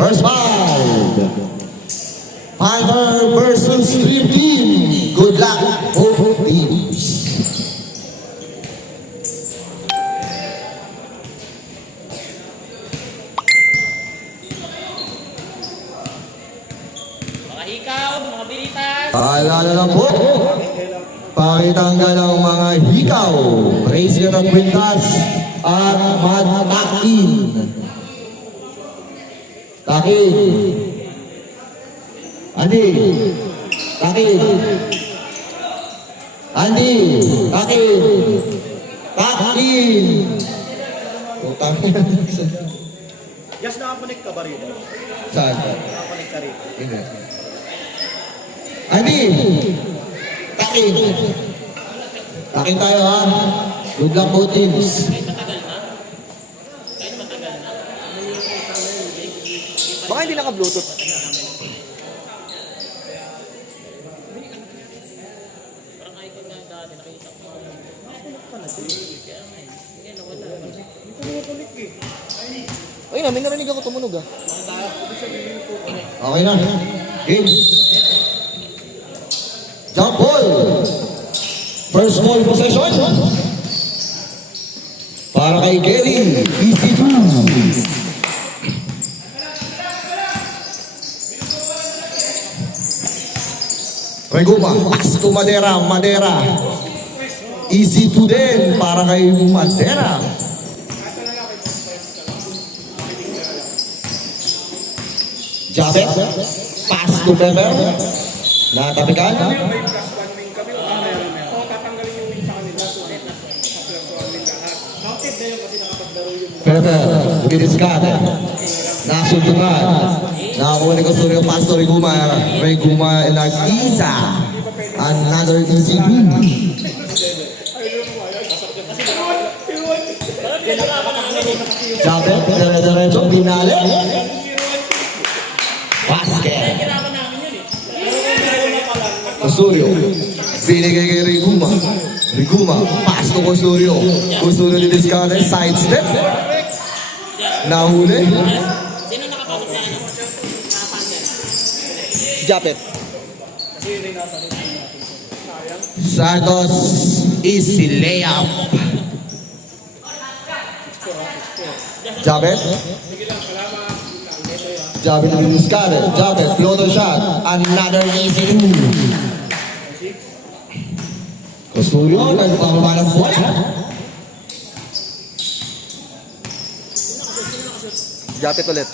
First five. Fighter versus Dream Team. Good luck, both teams. Mga hikaw, mga bilitas. Paalala lang po, pakitanggal ang mga hikaw, bracelet at kwintas, at matakin. Takin. Andi. Takin. Andi. Takin. Takin. Takin. Yes, nakapanik ka ba rin? Saan? Nakapanik ka rin. Hindi. Andi. Takin. Takin tayo ha. Good luck both teams. Baka hindi naka-bluetooth. Ay na, may narinig ako tumunog ah. Okay na. Game. Jump ball. First ball possession. Para kay Kelly. Easy two. Reguma. Pass to Madera. Madera. Easy two din para kay Madera. Jabet. Pass to Pepper. Natapikan. Pepper. Biniskada. Nasuntukan. Nakakuha ni Costurio. Pass to Reguma. Reguma nag-isa. Another easy win. Jabet. Dire-diretso. Binali. Basket. Costurio. Binigay kay Reguma. Reguma. Pass to Costurio. Costurio diniskada. Side step. Nahuli. Sino nakapasok sa ano? Si Japet. Santos. Easy layup. Jabet. Jabet diniskada. Jabet. Floater shot. Another easy two. Costurio. Nagpapaba ng bola. Japet ulit.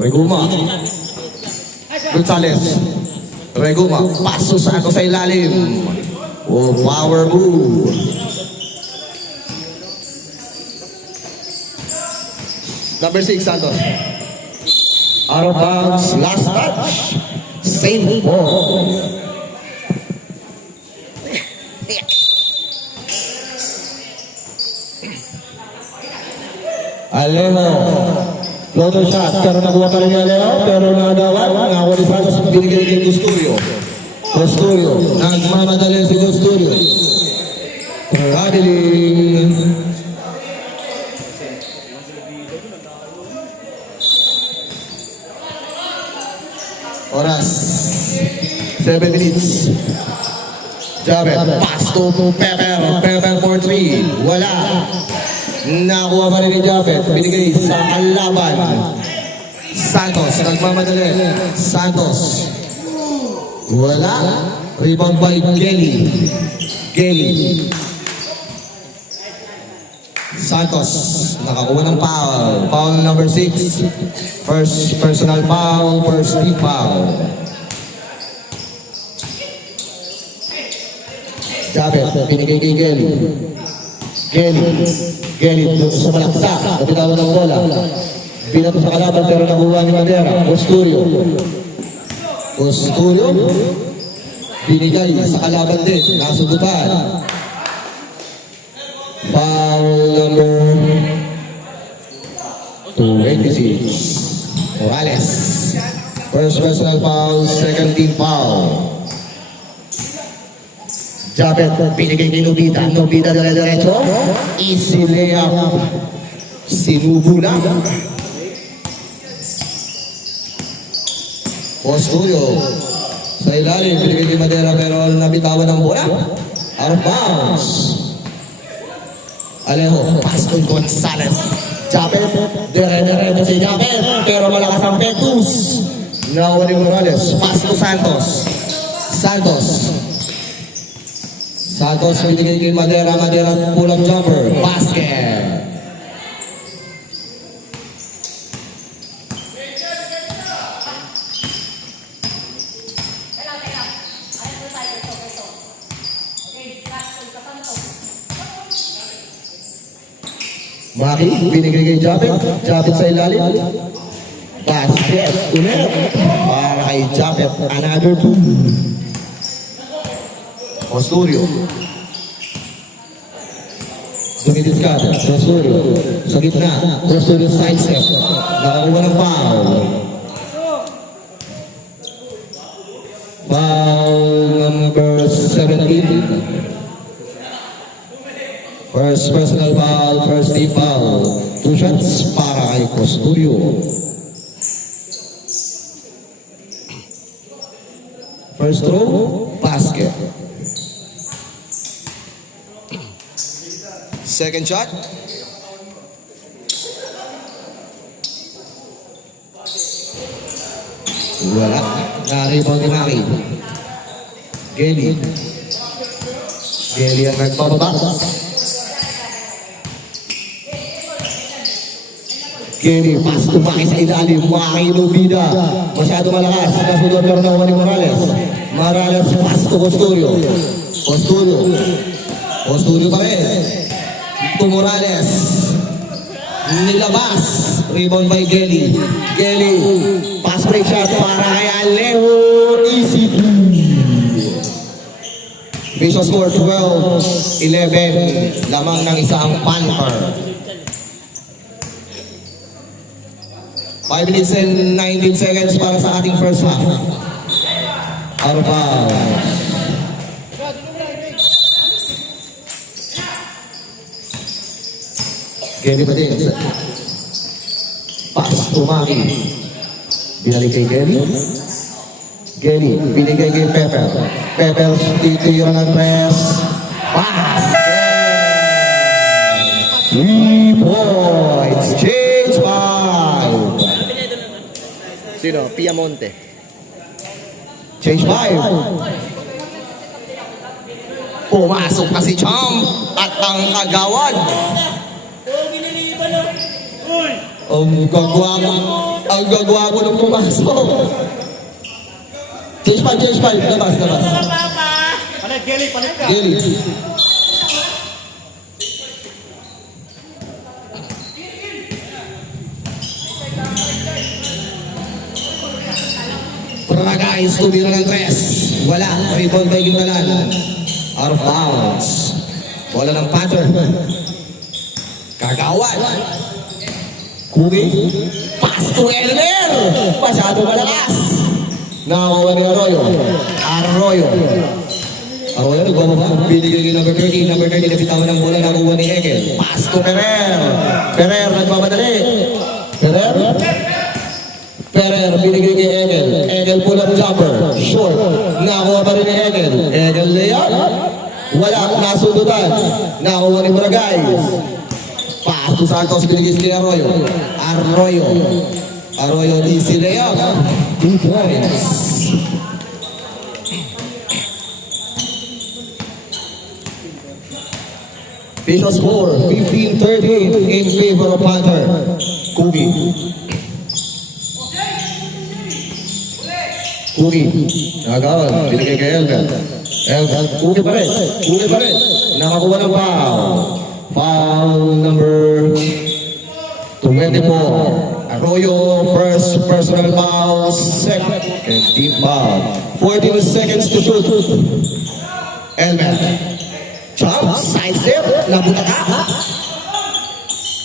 Reguma. Gonzales. Reguma. Paso sa ako sa ilalim. Oh, power move. Number 6, Santos. Out of bounds. Last touch. Same ball. Alejo. Floater shot. Pero nakuha pa rin yung Alejo. Pero nakagawan. Nakakuha ni Santos. Binigay kay Costurio. Costurio. Nagmamadali si Costurio. Traveling. Oras. 7 minutes. Jabet. Pass to Pepper. Pepper for 3. Wala. Nakuha pa rin ni Jabet. Binigay sa kalaban. Santos. Nagmamadali. Santos. Wala. Rebound by Kelly. Kelly. Santos. Nakakuha ng foul. Foul number 6. First personal foul. First team foul. Jabet. Binigay kay Kelly. Kelly doon sa malaksak. Nabitawan ng bola. Binato sa kalaban pero nakuha ni Madera. Costurio. Binigay sa kalaban din. Nasugutan. Foul number 26. Morales. First personal foul. Second team foul. Jabet, binigay kay Nobita. Nobita dire-diretso. Easy layup. Sinubo na. Posturio. Sa ilalim, binigay kay Madera pero nabitawan ng bola. Out of bounds. Alejo, pass to Gonzales. Japet, dire-diretso si Japet, pero malakas ang Petus. Nakuha ni Morales, pass to Santos. Santos binigay kay Madera, pull-up jumper, basket. Maki, binigay kay Japet sa ilalim. Basket, ulit. Para kay Japet, another two. Posturio. Dumidiscard, Posturio. Sa gitna, Posturio side step. Nakakuha ng foul. Foul number 17. First personal foul, first team foul. 2 shots para kay Posturio. First throw, basket. Second shot. Wala. Na-rebound ni Maki. Gelly ang nagbababa. Gelly, pass to Maki sa ilalim. Maki Lubida. Masyado malakas. Kasunod pero nakuha ni Morales. Morales, pass to Posturio. Posturio pa rin. To Morales. Nilabas. Rebound by Gelly. Pass break shot para kay Alejo. Easy 2. Visual score 12-11. Lamang ng isang Panther. 5 minutes and 19 seconds para sa ating first half. Out of bounds. Gelly pa din. Pass to Maki. Binalik kay Gelly. Binigay kay Pepper. Pepper, titira ng press. Pass! 3 points. Change 5. Sino? Piamonte. Change 5. Pumasok na si Cham at ang kagawad. Ang gagwago nung pumasok. Change 5. Labas. Palit, Gelly, palit ka. Gelly. Guys, tumira ng tres. Wala. Rebound by Gintalan. Out of bounds. Bola ng Panther. Kagawad. Kugi. Pass to Elmer. Masyado malakas. Nakakuha ni Arroyo. Arroyo nagbababa. Binigay kay number 30. Number 30 nabitawan ng bola. Nakakuha ni Ekel. Pass to Ferrer nagmamadali. Ferrer binigay kay Ekel pull up jumper. Short. Nakakuha pa rin ni Ekel layup. Wala. Nasundutan. Nakakuha ni Barangay. Pass to Santos. Binigay kay Arroyo easy layup. 2 points. Visual score 15-13 in favor of Panther. Kugi. Nagawan. Binigay kay Elmer. Kugi pa rin. Nakakuha ng foul. Foul number 24. Arroyo, first personal foul, second team foul. 14 seconds to shoot. Elmer. Jump, side step, nabuta ka.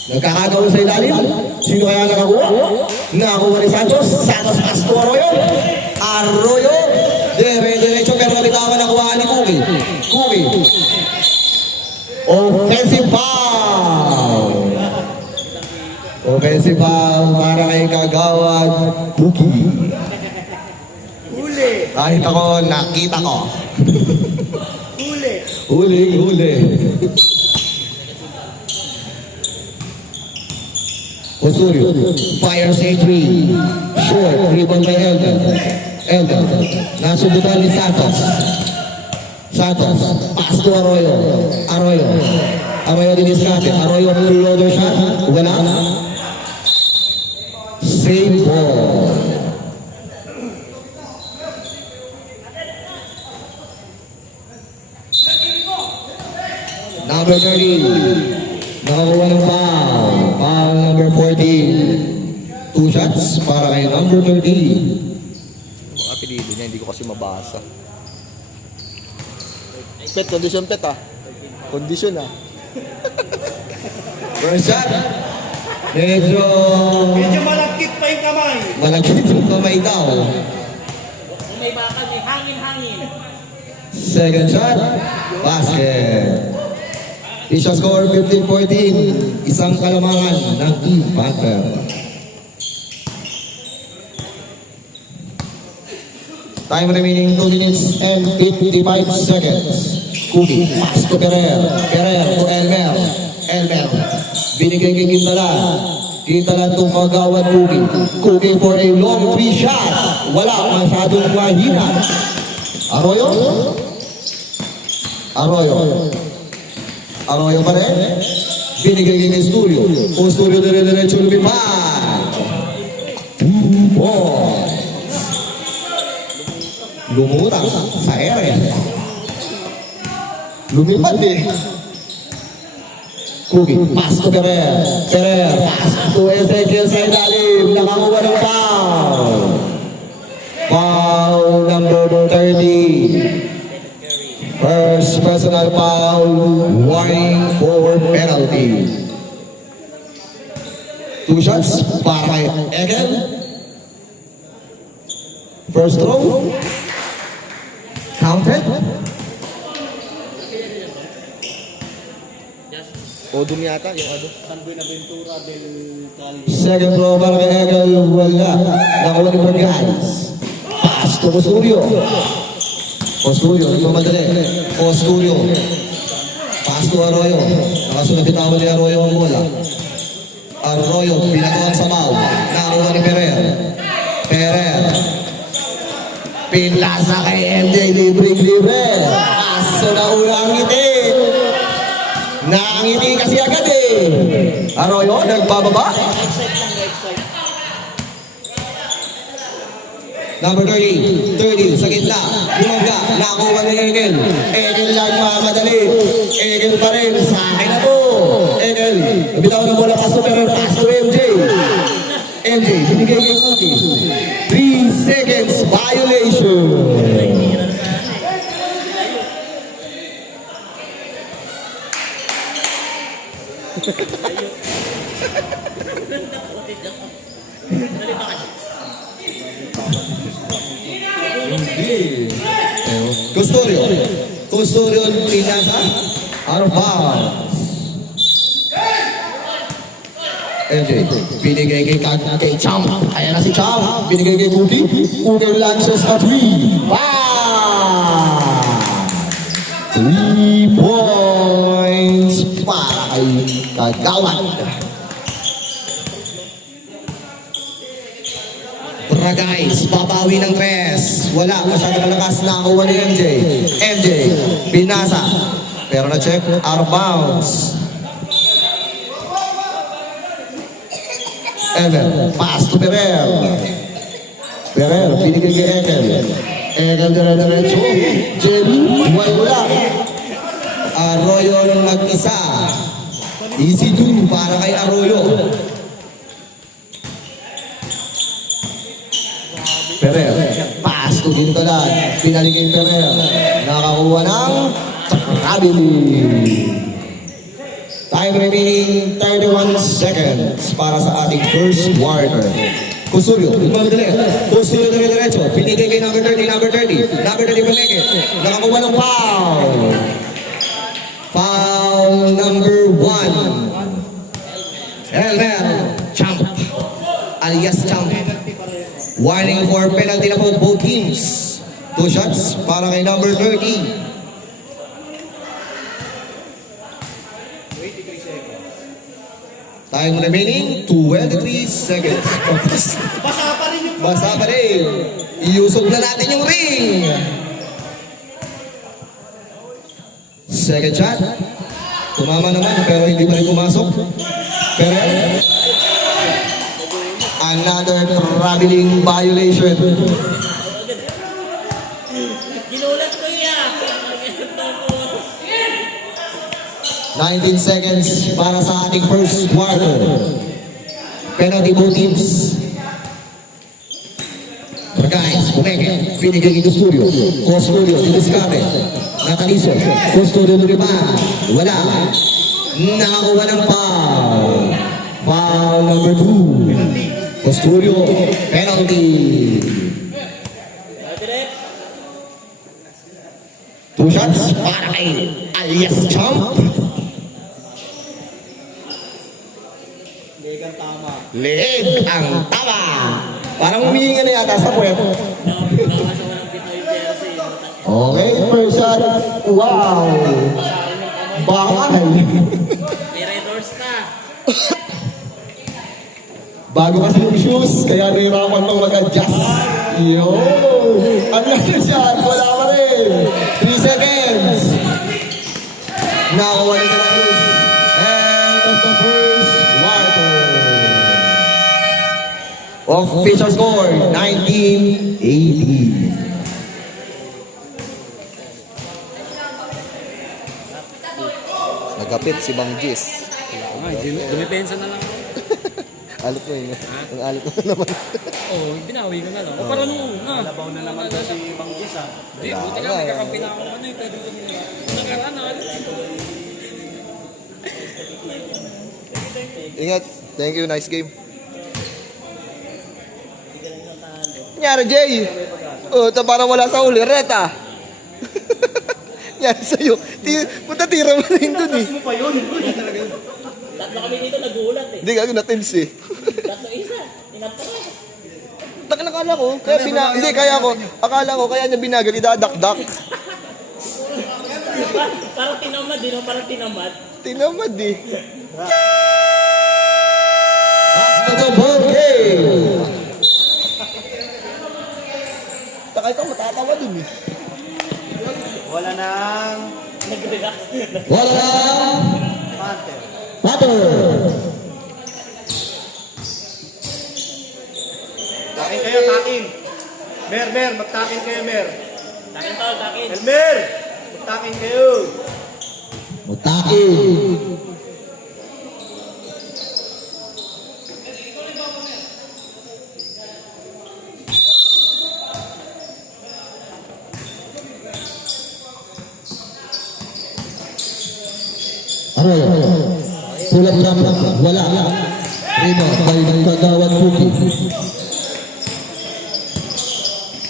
Nagkakagawa sa ilalim. Sino kaya nakakuha? Nakakuha ni Santos. Pass to Arroyo. Diretso pero nabitawan na kuha ni Kugi. Offensive foul para kay Kagawad Kugi. Kahit ako, nakita ko. Huli. Huli. Osorio, fires a three. Short, rebound by Eldon. Nasubutan ni Santos. Pass to Arroyo. Arroyo diniskate. Arroyo loader shot. Wala. Save ball. Number 30. Nakakuha ng foul. Foul number 14. 2 shots para kay number 30. Ang apelido niya, hindi ko kasi mabasa. Pet, condition pet ah. Condition ah. First shot. Medyo Medyo malagkit pa yung kamay. malagkit yung kamay daw. Kung may bakal, may hangin-hangin. Second shot. Basket. Isang score 15-14. Isang kalamangan ng Team Panther. Time remaining 2 minutes and 55 seconds. Cookie, pass to Ferrer to Elmer. Binigay kay Quintala itong kagawad Cookie for a long 3 shot. Wala, masyadong mahina. Arroyo pa rin. Binigay kay Studio dire-diretso lumipad. 2 points. Lumutang sa ere. Lumipad eh. Cookie, pass to Ferrer, pass to Ezekiel sa ilalim. Nakakuha ng foul. Foul number 30. First personal foul, warning for penalty. 2 shots para kay Egel. First throw. Counted. Odom yata, yung ano. San Buenaventura del Cali. Second throw para kay Egel. Wala. Nakuha ni Bergais. Pass to Osorio. Ito madali. Osorio. Pass to Arroyo. Nakasunod bitawan ni Arroyo ang bola. Arroyo, pinagawan sa Mau. Nakuha ni Ferrer. Pinlasa kay MJ, libre. Aso na ulang ngiti. Nangiti kasi agad eh. Arroyo, nagbababa. Number 30, sa gitna, bumangga, nakuha ni Egel. Egel lang mamadali. Egel pa rin, sa akin na to. Egel, bitaw na bola, pass to MJ. MJ, binigay kay Cookie. 3 seconds violation. Custodio pinasa out of bounds. MJ, binigay kay Champ. Ayan na si Champ. Binigay kay Cookie. Cookie launches a 3. Wow! 3 points para kay Kagawad. Guys, babawi ng 3. Wala, masyadong malakas na nakuha ni MJ. Binasa. Pero na-check, out of bounds. Egel, pass to Ferrer, binigay kay Egel dire-diretso. Jelly, wala. Arroyo nung nag-isa. Easy 2 para kay Arroyo. Ferrer, pass to Gintolan. Pinaligay Ferrer. Nakakuha ng traveling. Time remaining 31 seconds para sa ating first quarter. Custodio, dire-diretso. Pinigay kay number 30. Number 30 Paleke. Nakakuha ng foul. Foul number 1. Elmer Champ. Alias Champ. Warning for penalty na po both teams. 2 shots para kay number 30. 23 seconds. Time remaining, 23 seconds. Basa pa rin yung Basa pa rin. Iusog na natin yung ring. Second shot. Tumama naman pero hindi pa rin pumasok. Pero another traveling violation. ginulat ko yan. 19 seconds para sa ating first quarter. Penalty both teams. Guys, Umeke, pinigay ito studio. Custodio, Diniscame. Nataliso, Custodio Luriba. Wala. Nakakuha ng foul. Foul number 2. Custodio, penalty. 2 shots para kay alias Champ. Legang tama. Leg ang tama. Parang humihinga na yata sa puwet. Okay, first shot. Wow. Bakal. May red horse ka. Bago kasi yung shoes, kaya nahirapan pang mag-adjust. Yo! Ang laki shot, wala pa rin. 3 seconds. Nakakuha na ng loose. And that's the first quarter. Official score, 19-18. Nagapit si Bang Jis. Dumipensa na lang ako. Alit mo yun. Ang alit mo naman. Oo, binawi ko na lang. O parang nung una. Labaw na naman daw si Bang Jis ah. Hindi, buti nga, nagkakampi na ako ano eh. Pero nakaraan na. Ingat. Thank you. Nice game. Nyari, Jay. Oh, ito parang wala sa uli. Reta. Nyari sa'yo. Punta tira mo rin dun eh. Mo pa yun. Tatlo kami dito nagulat eh. Hindi, gagawin natin si. Tatlo isa. Ingat ka rin. Tak nakala ko. Hindi, kaya ko. Akala ko, kaya niya binagal. Idadakdak. Parang tinamad, di no? Parang tinamad. Tinamad eh. That's the ball game. Taka ito, matatawa dun eh. Wala nang Nag-relax. Wala. Panther. Patter. Takin kayo, takin. Mer, magtakin kayo, Mer. Takin tol, takin. Elmer! Magtakin kayo. Mutaki. Arroyo. Pulang jump. Wala. Rino. Kay Kagawad Puki.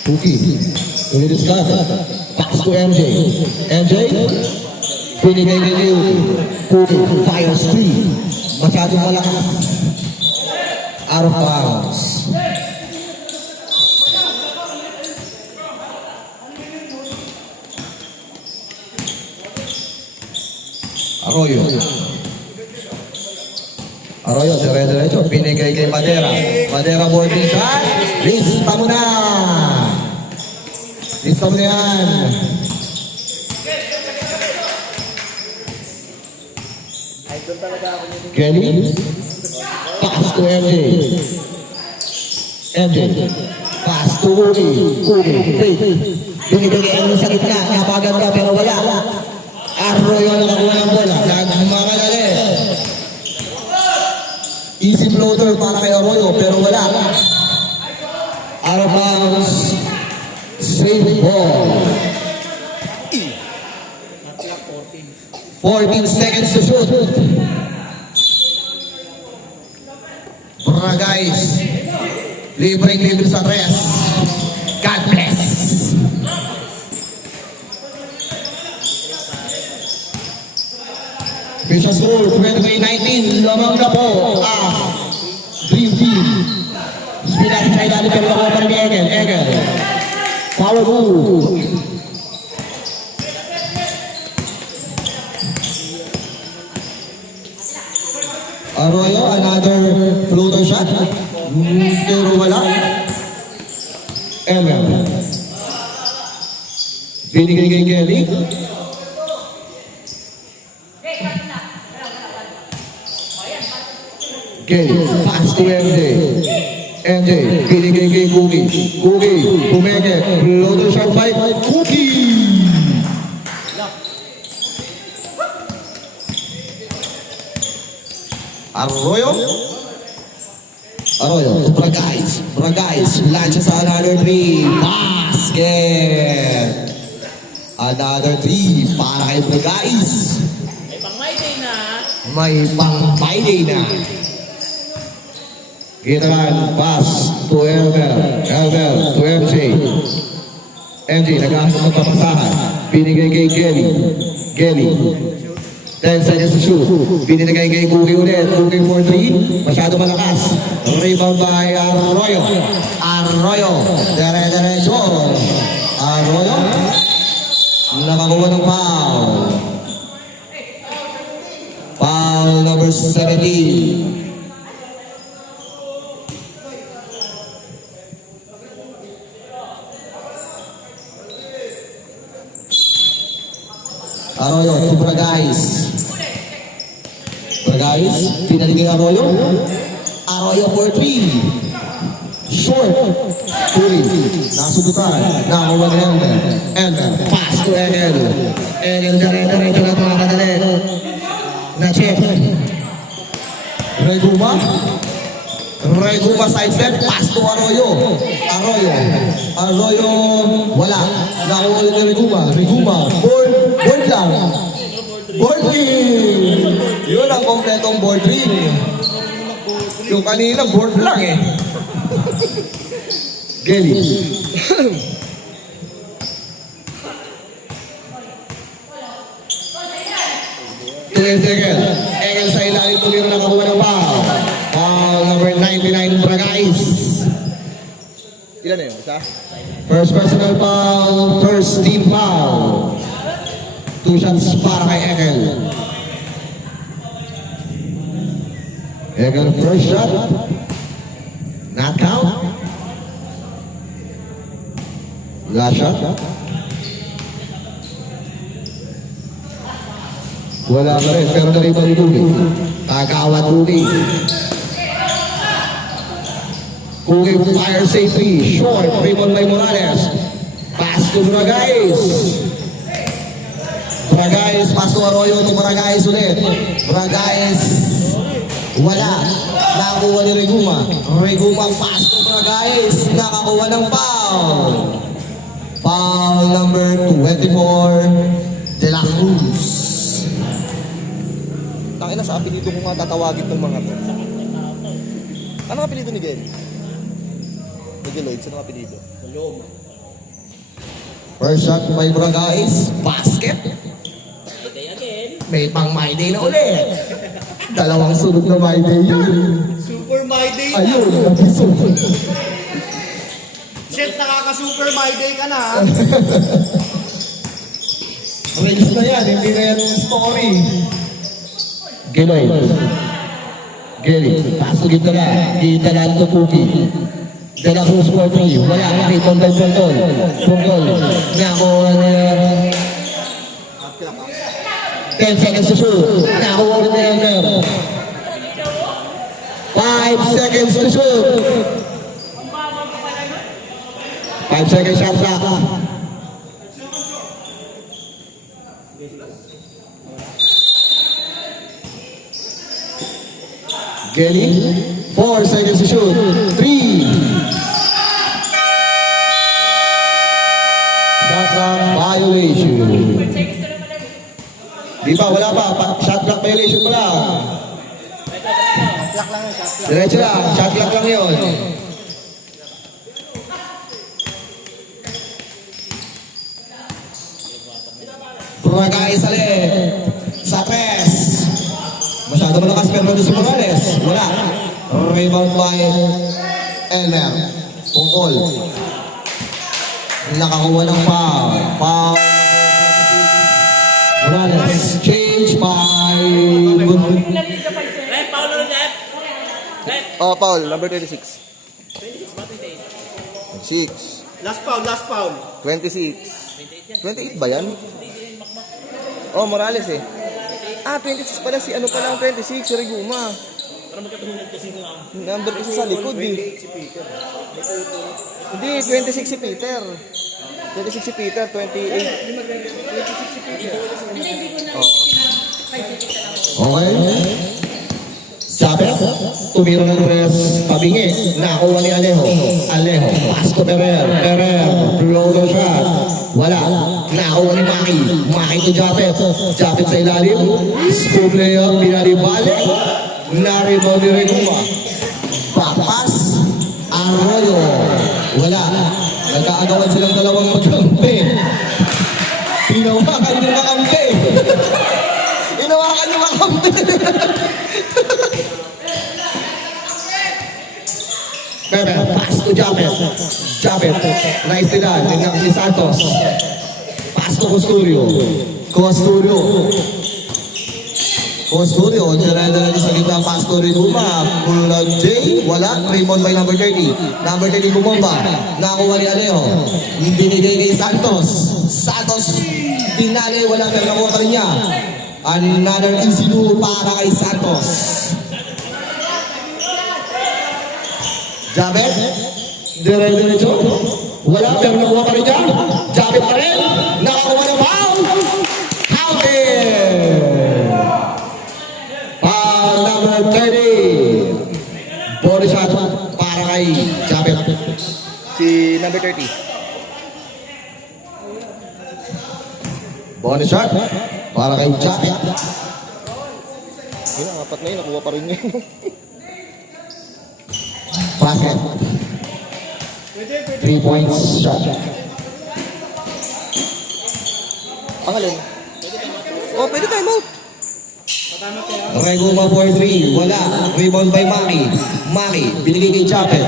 Puki. Ulitis ka. Pass to MJ. MJ. Pinigay kay Leo. Puki. Fire street. Masyadong malakas. Out of bounds. Arroyo. Arroyo, dire-diretso. Pinigay kay Madera. Madera boarding shot. Lista mo na. Lista mo na yan. Idol talaga ako nito. Kelly. Pass to MJ. MJ. Pass to Uri. Uri. Fake. Pinigay kay Emily sa gitna. Napaganda pero wala. Arroyo nakakuha ng bola. Nagmamalali. Easy floater para kay Arroyo pero wala. Out of bounds. Straight ball. 14 seconds to shoot. Mga guys, libreng-libre sa rest. God bless. Official score, 23-19. Lamang na po Dream Team. Speed natin sa ilalim pero nakuha pa rin ni Egel. Egel. Power move. Pero wala. Elmer. Binigay kay Kelly. Kelly, pass to MJ. MJ, binigay kay Cookie. Cookie, bumeke. Lodo shot by Cookie. Arroyo. Arroyo, to Bragais, launches another three. Basket. Another three para kay Bragais. Ay, pang my day na. May pang-Friday na. Gitaran, pass to Elmer to MJ. MJ, nag-aahit ng papasahan. Binigay kay Kelly. 10 seconds to shoot. Binigay kay Cookie ulit. Cookie for 3. Masyado malakas. Rebound by Arroyo. Dire-diretso. Arroyo. Nakakuha ng foul. Foul number 17. Arroyo, to Bragais. Pinaligay Arroyo. Arroyo for 3. Short. Turi. Nasubukan. Nakakuha ni Elmer. Pass to Egel. Dire-diretso na mga kadali. Na-check. Reguma side step. Pass to Arroyo. Arroyo. Wala. Nakakuha ni Reguma. Board lang. Board ring. Yun ang kompletong board ring. Yung kanina board lang eh. Kelly. Egel sa ilalim tuloy na nakakuha ng foul. Foul number 99 Bragais. Ilan na yun? Isa? First personal foul, first team foul. 2 shots para kay Egel. Egel first shot. Not count. Last shot. Wala pa rin, pero nariba ni Cookie. Kagawat Cookie. Cookie fire safely. Short, rebound by Morales. Pass to Bragais. Pass to Arroyo to Bragais ulit. Bragais. Wala. Nakakuha ni Reguma pass to Bragais. Nakakuha ng foul. Foul number 24. De La Cruz. Tangina sa apelido ko nga tatawagin tong mga to. Ano ang apelido ni Gary? Miguel Lloyd, sino ang apelido? First shot by Bragais. Basket. Again. May pang my day na ulit. Dalawang sunod na my day yun. Super My Day na. Ayun, nabisunod. Shit, nakaka-super My Day ka na. Ha? Race na yan, hindi na yan story. Gilay. Paso kita na to Cookie. De La Cruz for 3. Wala, makitong by Pungol. Nakuha niya. 10 seconds to shoot. Nakuha niya Elmer. 5 seconds to shoot. 5 seconds shot clock. Kelly, 4 seconds to shoot. 3. Shot clock violation. Di ba? Wala pa. Shot clock violation pala. Clock lang yun, clock. Diretso lang. Shot clock lang yun. Bragais ulit. Sa 3. Masyado malakas pero doon si Morales. Wala. Rebound by Elmer. Pungkol. Nakakuha ng foul. Morales. Change by... Rep, Paulo, Rep. Oh, foul. Number 26. 26. Last foul. 26. 28 ba yan? Oh, Morales eh. Ah, 26 pala si ano pala ang 26, si Riguma. Number isa sa likod eh. Hindi, 26 si Peter. 26 si Peter, 28. Okay. Jabet, tumiro ng tres, pabingi, nakuha ni Alejo. Alejo, pass to Ferrer. Ferrer, floater shot. Wala. Nakuha ni Maki. Maki to Jabet. Jabet sa ilalim. Scoop layup, binalibalik. Naribo ni Reguma. Papas. Arroyo. Wala. Nagkaagawan silang dalawang magkampi. Hinawakan yung makampi. Hinawakan yung makampi. Bebe, pass to Japet. Japet, nice nila. Tingnan si Santos. Pass to Costurio. Costurio, dala-dala sa gitna ang pass to Riguma. Pulang J, wala. Rebound by number 30. Number 30 bumomba. Nakuha ni Alejo. Binigay kay Santos. Santos, pinali, wala na nakuha pa rin niya. Another easy do para kay Santos. Jabet, dire-diretso. Wala, pero nakuha pa rin niya. Jabet pa rin. Nakakuha ng foul. Counted. Foul number 30. Body shot para kay Jabet. Si number 30. Body shot para kay Jabet. Yun, ang apat na yun, nakuha pa rin niya. Basket. 3 points shot. Pangalan. Oh, pwede time out. Reguma for 3. Wala. Rebound by Maki. Maki. Binigay kay Japet.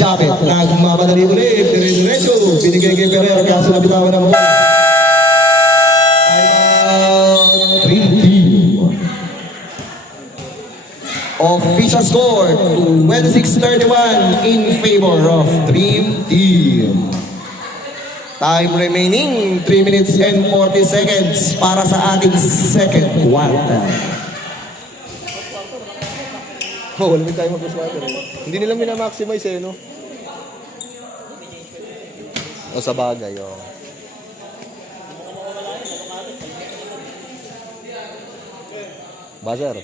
Japet. Nagmamadali ulit. Diretso. Binigay kay Ferrer. Kaso nabitawan ng bola. Timeout. 3-2. Official score 26-31 in favor of Dream Team. Time remaining 3 minutes and 40 seconds para sa ating second quarter. Oh, wala tayo mag-swatter eh. Hindi nila minamaximize eh, no? O sa bagay, oh. Buzzer.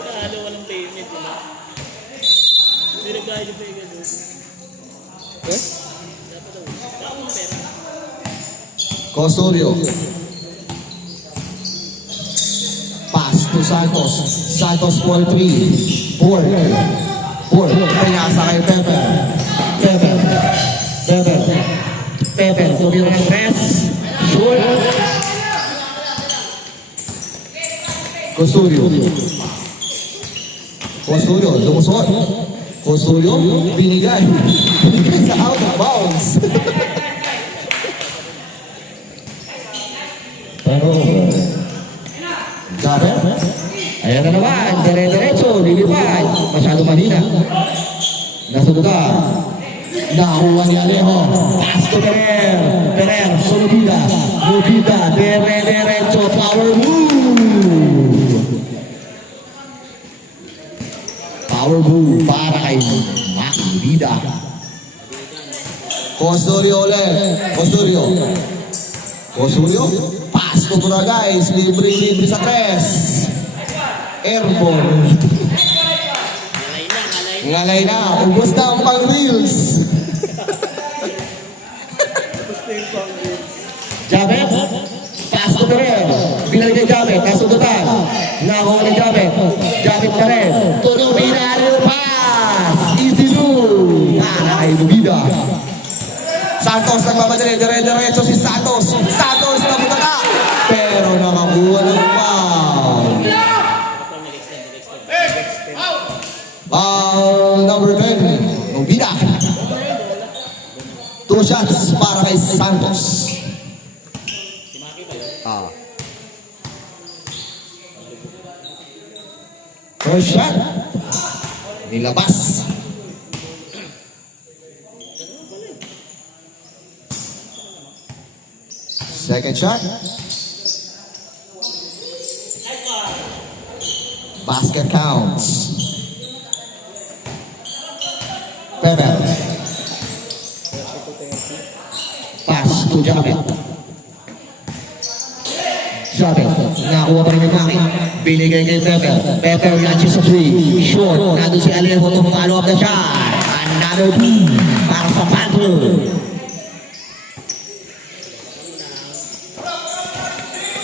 Talo, walang payment, di ba? Hindi nagkahit yung payment. Eh? Costurio. Pass to Santos. Santos for 3. Four. Pinasa kay Pepper. Pepper. Tumira ng press. Short. Costurio. Lumusot. Costurio. Binigay sa out of bounds. Pero, Jabet, ayan na naman, dire-diretso, lilipad, masyado mahina. Nasubukan, nakuha ni Alejo, pass to Ferrer, Solubida, dire-diretso, power move para kay Makibida. Costurio ulit, Costurio, pass to Tura guys, libre sa tres. Airborne. Ngalay na, ubos na ang pang reels. Jabet, pass to Ferrer. Binalik kay Jabet, nasudutan. Nakuha ni Jabet. Jabet pa rin. Tuno binari pass. Easy do. Para kay Lubida. Santos nagmamadali, dire-diretso si Santos na buta na. Santos. First shot. Nilabas. Second shot. Basket counts. Pebble. Pass to Jabet. Jabet. Nakuha pa rin yung Maki. Binigay kay Pebble. Pebble launches a three. Short. Nandun si Alejo to follow up the shot. Another three. Para sa Panther.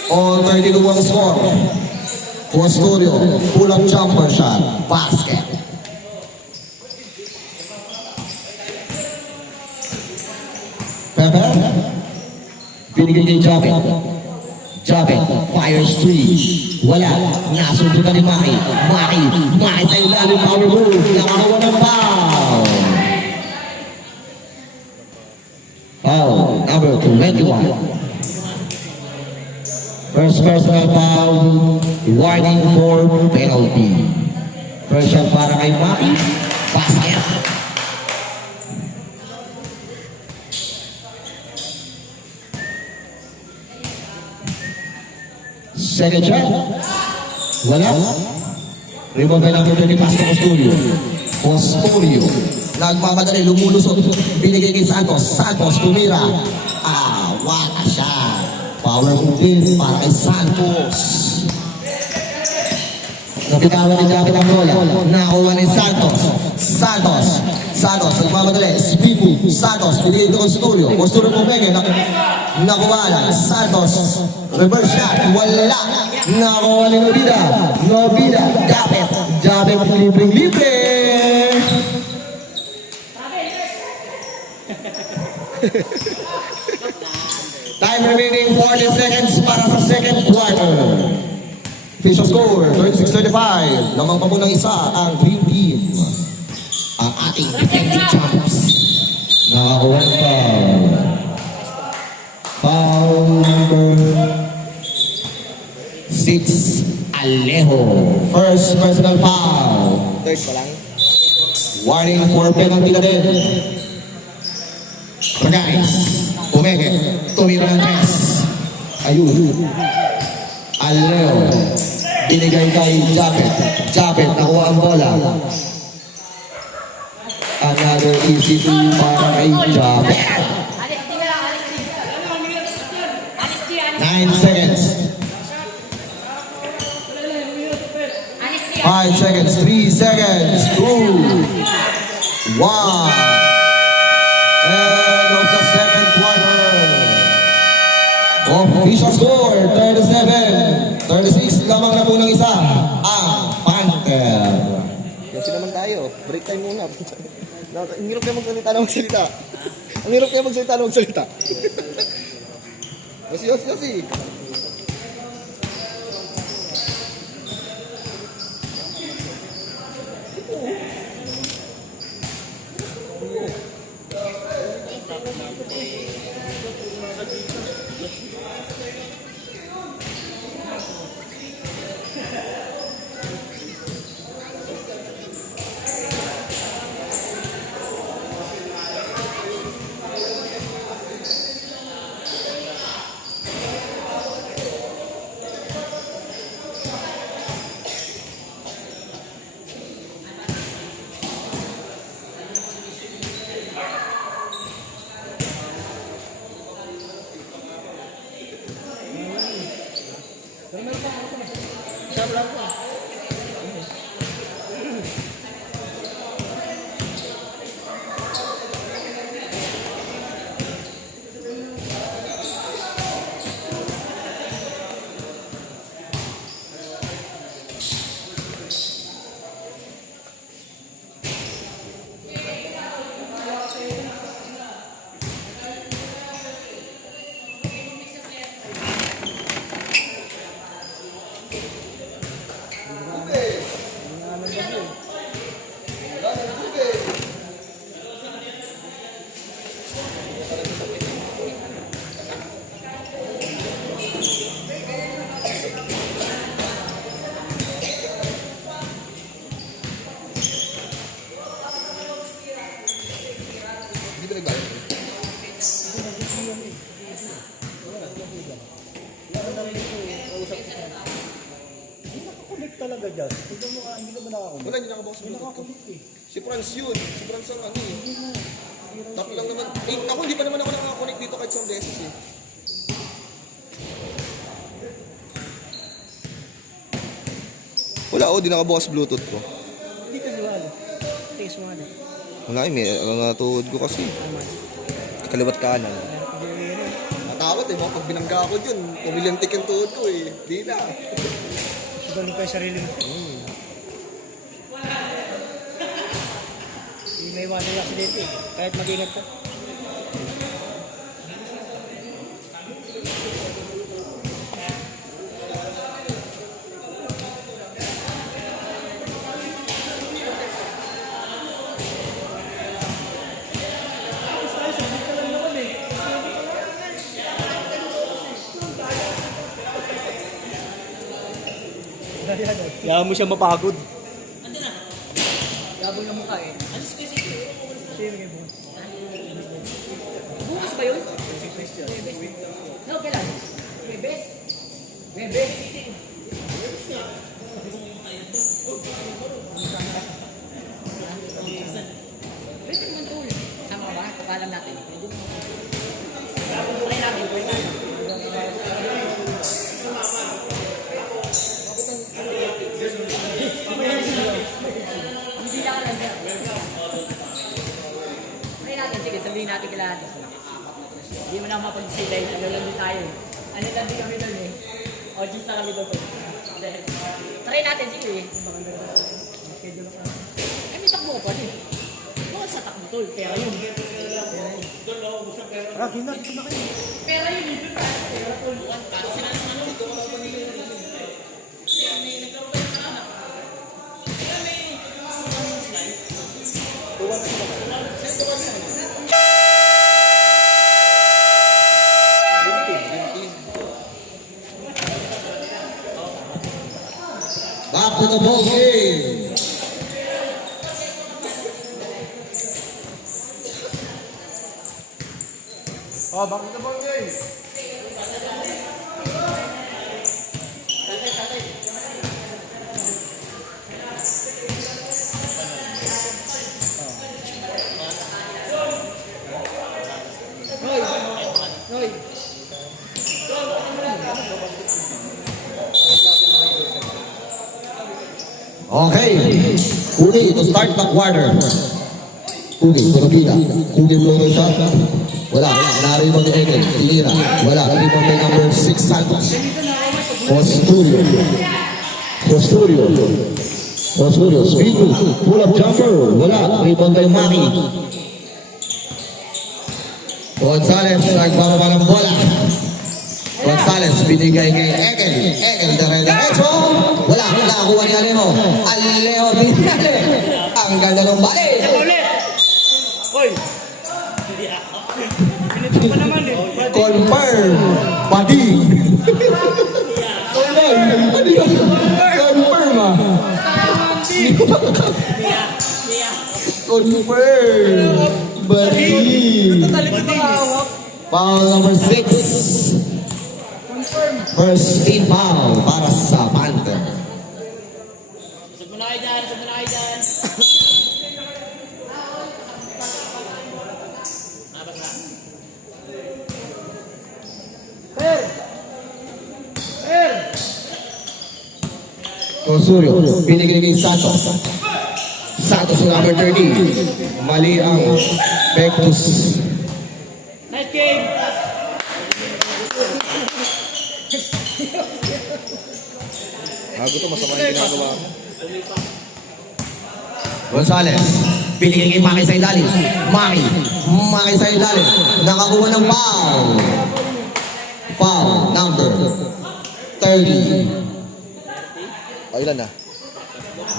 On 32 ang score. Custodio, pull-up jumper shot, basket. Pepe, binigay kay Jabet. Jabet, fires three. Wala, nasundutan ni Maki. Maki sa ilalim, power move. Nakakawa ng foul. Foul, number 21. First personal foul, warning for penalty. First shot para kay Maki, basket. Second shot, wala. Rebound by number 20, pass to Custodio. Nagmamadali, lumulusot. Binigay kay Santos. Santos, tumira. Wala siya. Power move din para kay Santos. Napitawan ni Jabet ang bola. Nakuha ni Santos. Santos, nagmamadali. Speed move. Santos, binigay ito Custodio. Custodio pumenge. Nakuha na. Santos, reverse shot. Wala. Nakuha ni Nobida. Jabet, libre. Time remaining 40 seconds para sa second quarter. Official score, 36-35. Lamang pa muna isa ang Green Team. Ang ating defending champs. Nakakuha ng foul. Foul number 6, Alejo. First personal foul. Third pa lang. Warning for penalty na din. Guys, umeke, tumira ng tres. Ayun. Alejo. Binigay kay Jabet, nakuha ang bola. Another easy two para kay Jabet. 9 seconds. 5 seconds, 3 seconds, 2, 1. End of the second quarter. Official score, 37-36. Lamang na po ng isa, ang Panther. Kasi naman tayo. Break time muna. Ang hirap kayo magsalita na magsalita. Ang hirap kayo magsalita na magsalita. Yosi. talaga dyan. Tignan mo ka, hindi ka ba nakakulit? Wala, hindi nakabukas Hindi nakakulit eh. Si Franz yun. Si Franz ang ano eh. Tap lang naman. Eh, ako hindi pa naman ako nakakonect dito kahit isang beses eh. Wala, oh, di nakabukas Bluetooth ko. Hindi ka wala. Taste mo nga. Wala, may tuhod ko kasi. Kaliwat kanan. Natakot eh, pag binangga ako dyan, pumilantik yung tuhod ko eh. Di na. Sugalin pa yung sarili mo. Hindi may iwanan yung aksidente eh. Kahit mag-ingat ka. Kaya mo siya mapagod. Ando na. Gabon yung mukha eh. Ano si Chris? Sige, bukas. Bukas ba yun? No, kailan? Webes? Webes? Pwede naman tol. Sama ba? Kapalan natin. Pwede naman. Try natin. Try natin. Hindi lang lang siya. Try natin. Sige, sabihin natin kailangan natin. Hindi mo na mapag-silay. Ano lang din tayo. Ano lang din kami doon eh. O, gis na kami doon. Try natin. Sige eh. Ay, may takbo pa din. Bukod sa takbo tol. Pera yun. Ah, gina kayo. Pera yun. Pera tol. Sila naman ano. Back to the ball game. Oh, bakit na ball game? Noy. Okay. Kugi to start the quarter. Kugi, Kurabida. Kugi blow shot. Wala. Naribon ni Egel. Tinira. Wala. Naribon ni number 6 Santos. Posturio. Posturio. Speed move. Pull up jumper. Wala. Ribon kay Maki. Gonzales nagbababa ng bola. Gonzales binigay kay Egel. Egel dire-diretso. Wala. Nakakuha ni Alemo. Alemo binigay. Ang ganda ng bali. Hoy. Pinito pa naman eh. Confirm. Pading. Confirm ah. Confirm. Bading. Foul number 6. First team foul para sa Panther. Sag mo na kayo dyan, sag mo na kayo dyan. Abas na. Consurio, binigay kay Santos. Santos sa number 30. Mali ang Pectus. Nice game! Gago to, masama yung ginagawa ko. Gonzales, binigay kay Maki sa ilalim. Maki sa ilalim. Nakakuha ng foul. Foul number 30. Ilan na?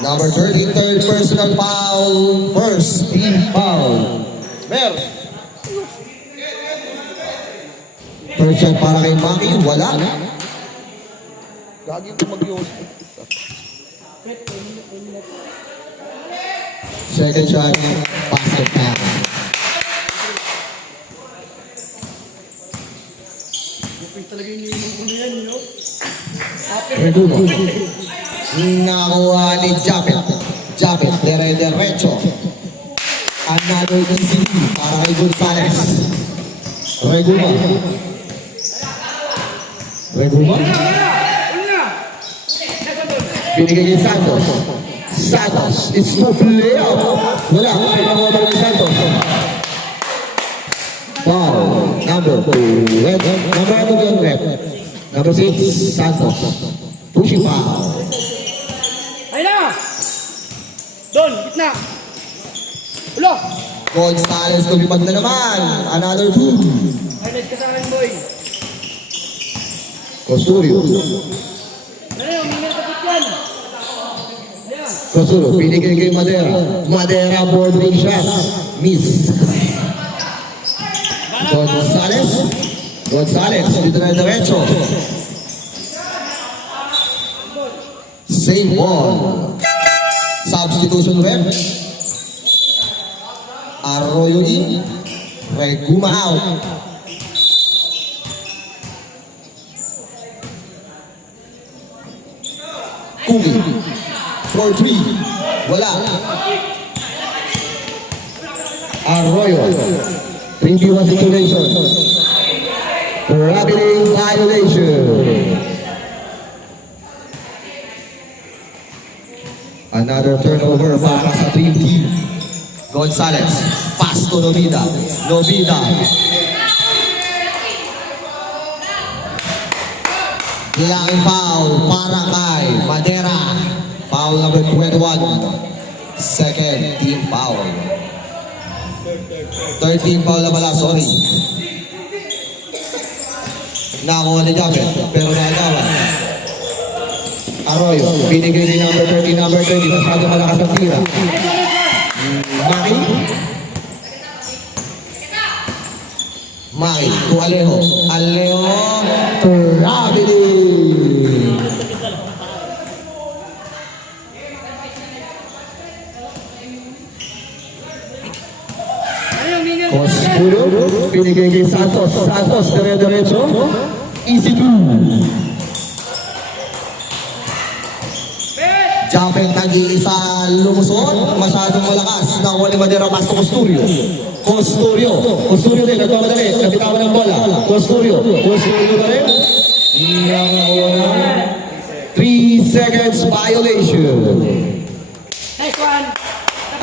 Number 30, third personal foul. First team foul. Mer! First shot para kay Maki. Wala. Gagi ko mag-yos. Second shot, basket pass. Talaga yung iniinom ko na yan, no? Verdugo. Nakuha ni Japet. Japet, derecho. Another easy para kay Gonzales. Reguma. Binigay ni Santos. Santos, it's no layup. Wala, pinakuha pa ni Santos. Foul, number 2. Number 6, Santos. Pushing foul. Ayun na! Doon, gitna! Ulo! Gonzales, lumipad na naman. Another 2. Highlight ka sa akin, boy. Costurio. Ano yung minil kapit yan? Ayan. Costurio, binigay kay Madera. Madera, boarding shot. Miss. Gonzales, dito na diretso. Same ball. Substitution rep. Arroyo in. Reguma out. Kumi. 4-3. Wala. Arroyo. 3v1 situation. Traveling violation. Another turnover para sa dream team. Gonzales. Pass to Novida. Laking foul para kay Madera. Foul number 21. Second team foul. Third team foul na pala, sorry. Nakuha ni Japet, pero nagawa. Arroyo, binigay ni number 30, masyado malakas ang tira. Maki, to Alejo. Traveling. Ano yung minil? Costurio, binigay kay Santos, diretso. Easy 2. Japet nag-iisa lumusot, masyadong malakas. Nakuha ni Madera, pass to Costurio din, nagmamadali, nabitawan ng bola. Costurio na rin. Nakuha 3 seconds violation. Nice one!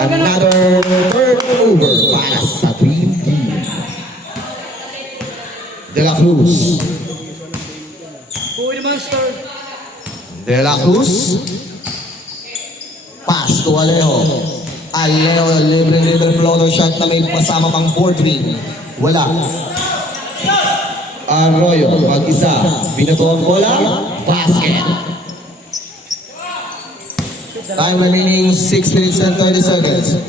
Another turnover para sa Dream Team. De La Cruz. Buhay ni Monster! De La Cruz. Pass to Alejo, libre floater shot na may pasama pang board ring. Wala. Arroyo, mag-isa. Binato ang bola. Basket. Time remaining 6 minutes and 30 seconds.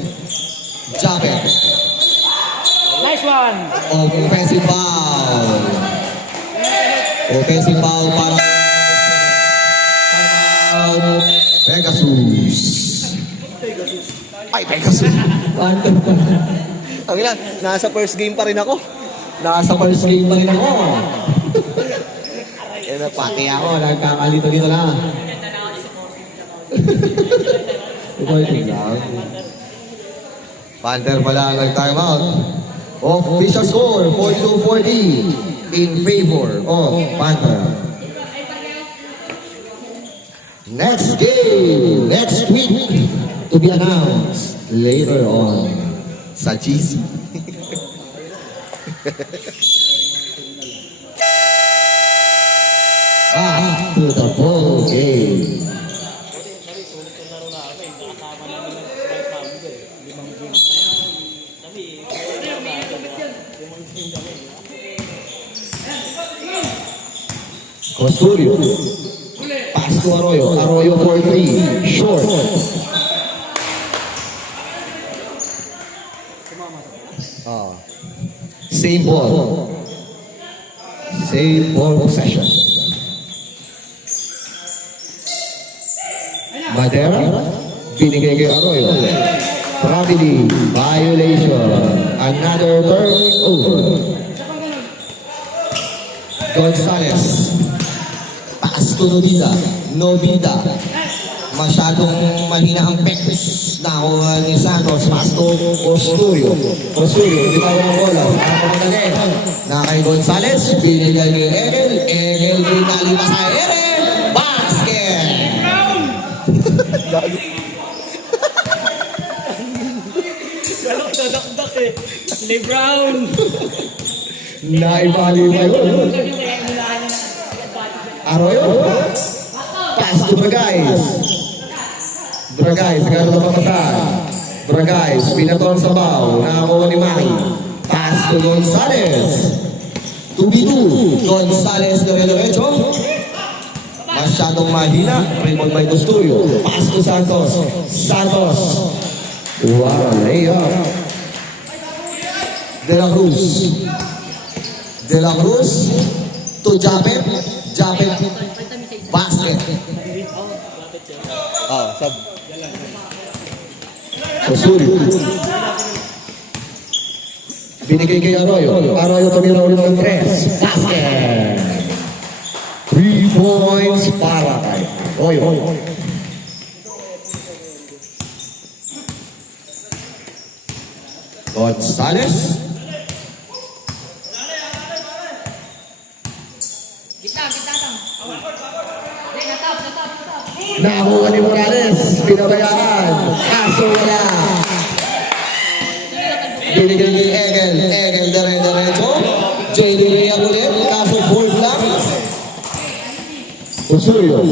Japet. Nice one! Offensive foul. Offensive foul para Pegasus. Ay, Pegasus. Ang ilan, nasa first game pa rin ako. Pati ako, nagkakalito dito na. Panther pala nag-time out. Official score, 42-40 in favor of Panther. Next game, next week, to be announced later on sa GC. Back to the ball game. Costurio. Pass to Arroyo 4-3. Short. Same ball possession. Madera, binigay kay Arroyo. Traveling violation. Another turnover. Gonzales. Pass to Novida. Masyadong mahina ang pekos. Nakuha ni Santos. Pasto Osturio. Bitaw ng bola. Ako na din. Na kay Gonzales. Binigay ni Egel. Egel din nalipas sa Egel. Basket! Galok na dakdak eh. Clay Brown. Naibali ba yun? Arroyo. Pass to Bragais. Bragais, agad na papasan. Bragais, pinaton sa baw. Nakakuha ni Maki. Pass to Gonzales. 2v2. Gonzales dire-diretso. Masyadong mahina. Rebound by Dosturio. Pass to Santos. Santos. Wow, layup. De La Cruz. De La Cruz to Japet. Japet. Basket. Sab. Osorio. Binigay kay Arroyo. Arroyo tumira ulit ng 3. Basket. 3 points para kay Arroyo. Gonzales. Kita tang. Natap. Nakuha ni Morales. Pinabayaan. Kaso wala. Binigay ni Egel. Egel dire-diretso. JD Rea ulit. Kaso ball lang. Osorio.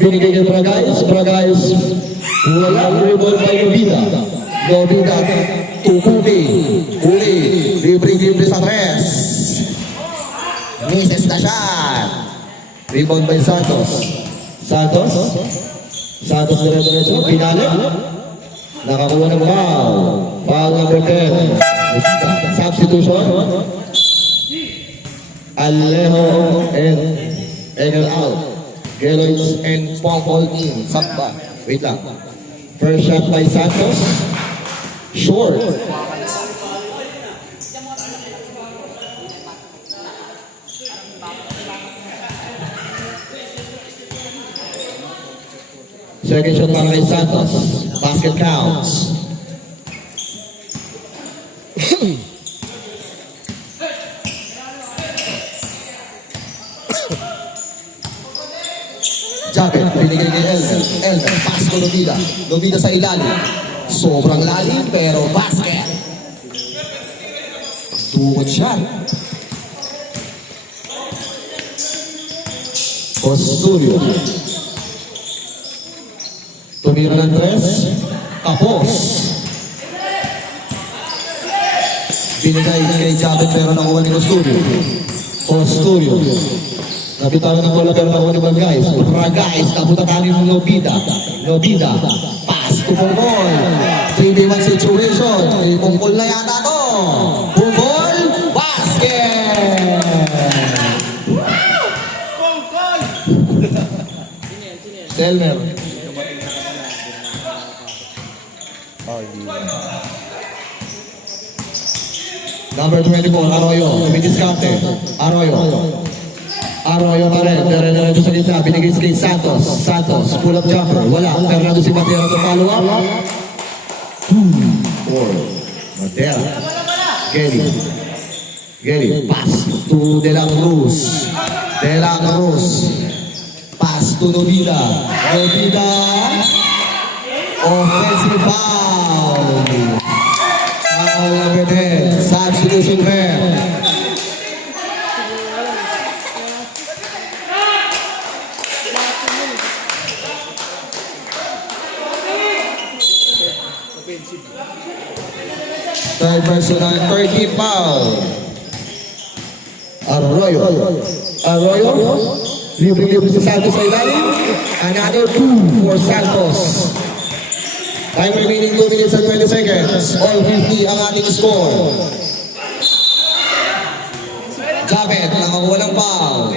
Binigay kay Bragais. Bragais. Wala. Rebound by Novida. Novida. Tukubi. Uli. Libre sa 3. Misses na shot. Rebound by Santos. Santos dire-diretso. Pinali. Nakakuha ng foul. Foul number 10. Substitution. Alejo and Egel out. Gelois and Paul in. Sakba. Wait lang. First shot by Santos. Short. Second shot para kay Santos. Basket counts. Japet, binigay kay Elmer. Pass ko Novida. Novida sa ilalim. Sobrang lalim pero basket. Tukot shot. Osturio. Tumira ng 3. Tapos. Binigay kay Japet pero nakuha ni Osturio. Nabitawan ng bola pero nakuha ni Bragais. Bragais, kabutatan ni Novida. Pass to Pungkol. 3v1 situation. Pungkol na yata to. Pungkol, basket! Selmer. Number 24, Arroyo. Tumidiskarte. Arroyo pa rin. Dire-diretso sa gitna. Binigay kay Santos. Pull up jumper. Wala. Fernando si Matera to follow up. 2-4. Matera. Gary. Pass to De La Cruz. Pass to Novida. Offensive foul. Foul number 10. Substitution fair. Third personal 30 foul. Arroyo. Libre si Santos sa ilalim. Another 2 for Santos. Time remaining 2 minutes and 20 seconds. All 50 ang ating score. Japet, nakakuha ng foul.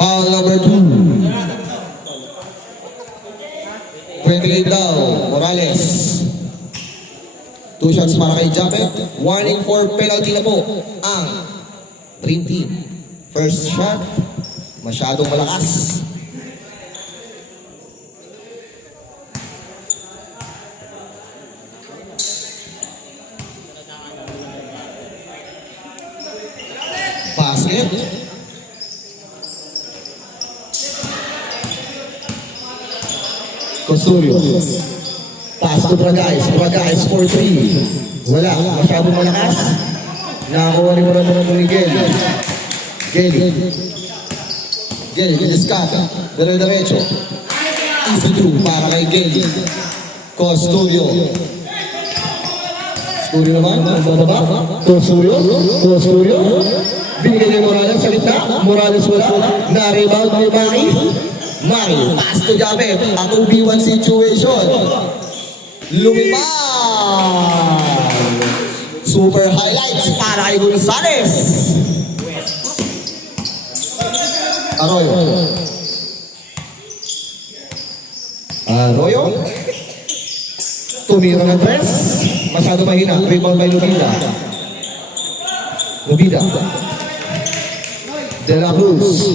Foul number 2. 28 daw, Morales. 2 shots para kay Japet. Warning for penalty na po ang Dream Team. First shot, masyadong malakas. Basket. Consurio. Pass to Bragais. Bragais for 3. Wala. Masyadong malakas. Nakakuha ni Murano ni Gelly. Gelly. Gelly. Diskata. Dire-diretso. Easy through para kay Gelly. Consurio. Consurio naman. Ano ba? Consurio. Consurio. Binigay niya Morales sa gitna. Morales wala. Na-rebound ni Maki. Maki. Pass to Japet. A 2v1 situation. Lumipad. Super highlights para kay Gonzales. Arroyo. Arroyo. Tumira ng tres. Masyado mahina. Rebound by Lubida. Lubida. De La Cruz.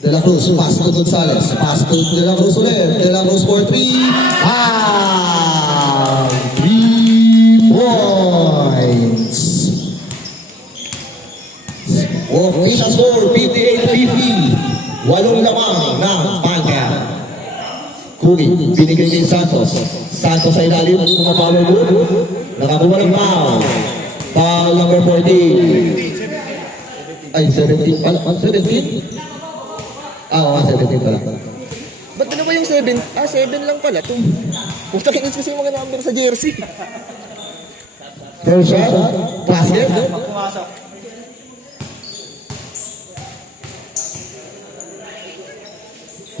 De La Cruz, pass to Gonzales. Pass to De La Cruz ulit. De La Cruz for 3. 3 points. Official score, 58-50. 8 lamang ng Panther. Kugi, binigay kay Santos. Santos sa ilalim, pumapalo mo. Nakakuha ng foul. Foul number 14. Ay, 17. 17? Oo, 17 pala. Ba't ano ba yung 7? 7 lang pala. Kung takinis kasi yung mga number sa jersey. First shot, basket. Pumasok.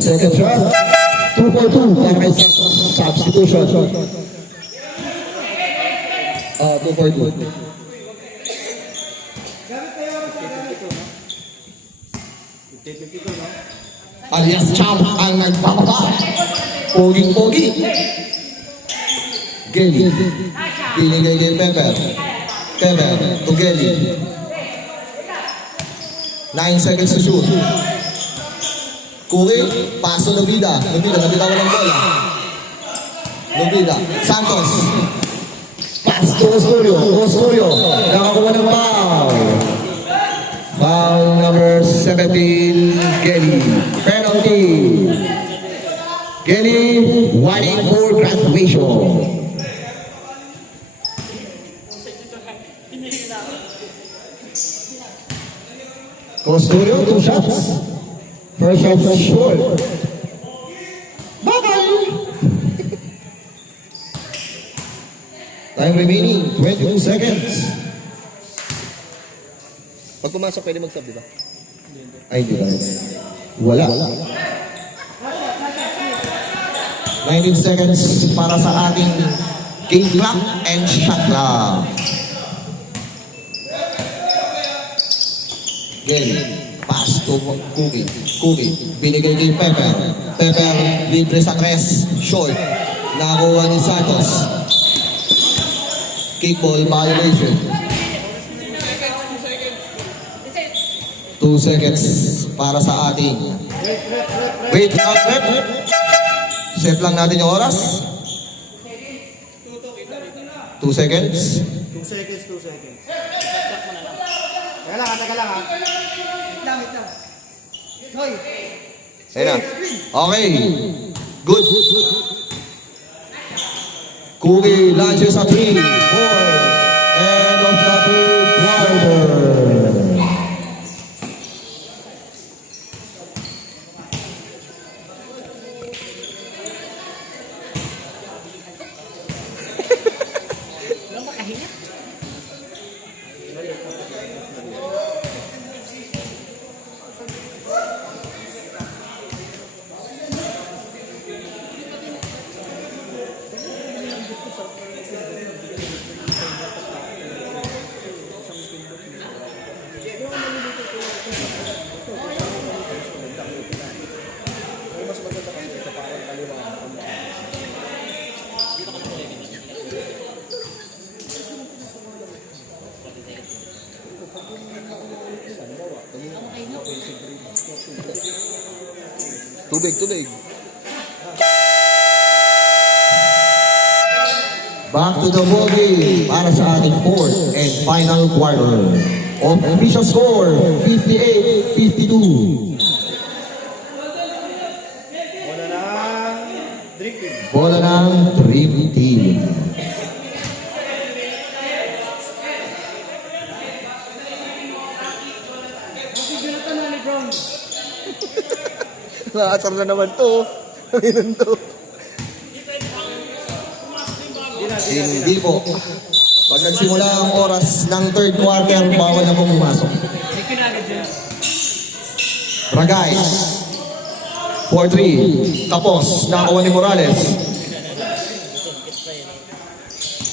Second shot, 2 for 2 para kay substitution. 2 for 2. Alias Champ ang nagpapaka. Poging-pogi. Gelly. Binigay kay Pepper. Pepper to Gelly. 9 seconds to shoot. Kuri, paso Lubida. Lubida, nabitawan ng bola. Lubida. Santos. Pass to Osorio. Osorio. Nakakuha ng foul. Foul number 17, Gelly. Penalty. Gelly, wanting for graduation. Osorio, 2 shots. First shot short. Bakal. Time remaining, 22 seconds. Pag pumasok, pwede mag-sub, di ba? Ay, hindi tayo. Wala. 19 seconds para sa ating game clock and shot clock. Game. Pass to Kugi. Kugi. Binigay kay Pepper. Pepper, libre sa tres. Short. Nakakuha ni Santos. Kickball violation. 2 seconds para sa ating. Wait. Set lang natin yung oras. 2 seconds. 2 seconds. Teka lang ha. Hoy. Ayun na. Okay. Good. Kugi launches a 3, 4. End of the third quarter. Walang makahinga. Tulig. Back to the ball game para sa ating fourth and final quarter. Official score, 58-52. Bola ng Dream Bola ng Dream Team. Team. Nakasar na naman to. Ganun to. Hindi po. Pag nagsimula ang oras ng third quarter, bawal na po pumasok. Ragais. 4-3. Tapos, nakakuha ni Morales.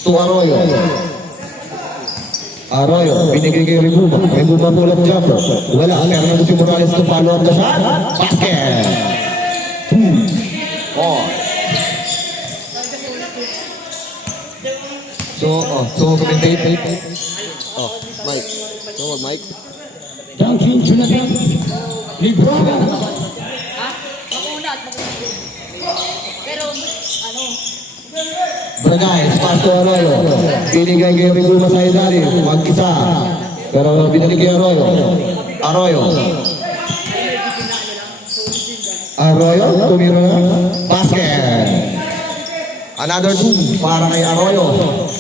To Arroyo. Arroyo, binigay kay Rebuba. Rebuba pull-up jumper. Wala, pero naman si Morales to follow up the shot. Basket! 2. So commentate. Oh, Mike. So, Mike. Duncan Jonathan. Lebron. Ha? Mauna at mauna. Pero, ano, Bragais, pass to Arroyo. Binigay kay Rebuba sa ilalim. Mag-isa. Pero binalik kay Arroyo. Arroyo, tumira na. Basket. Another 2 para kay Arroyo. Ano,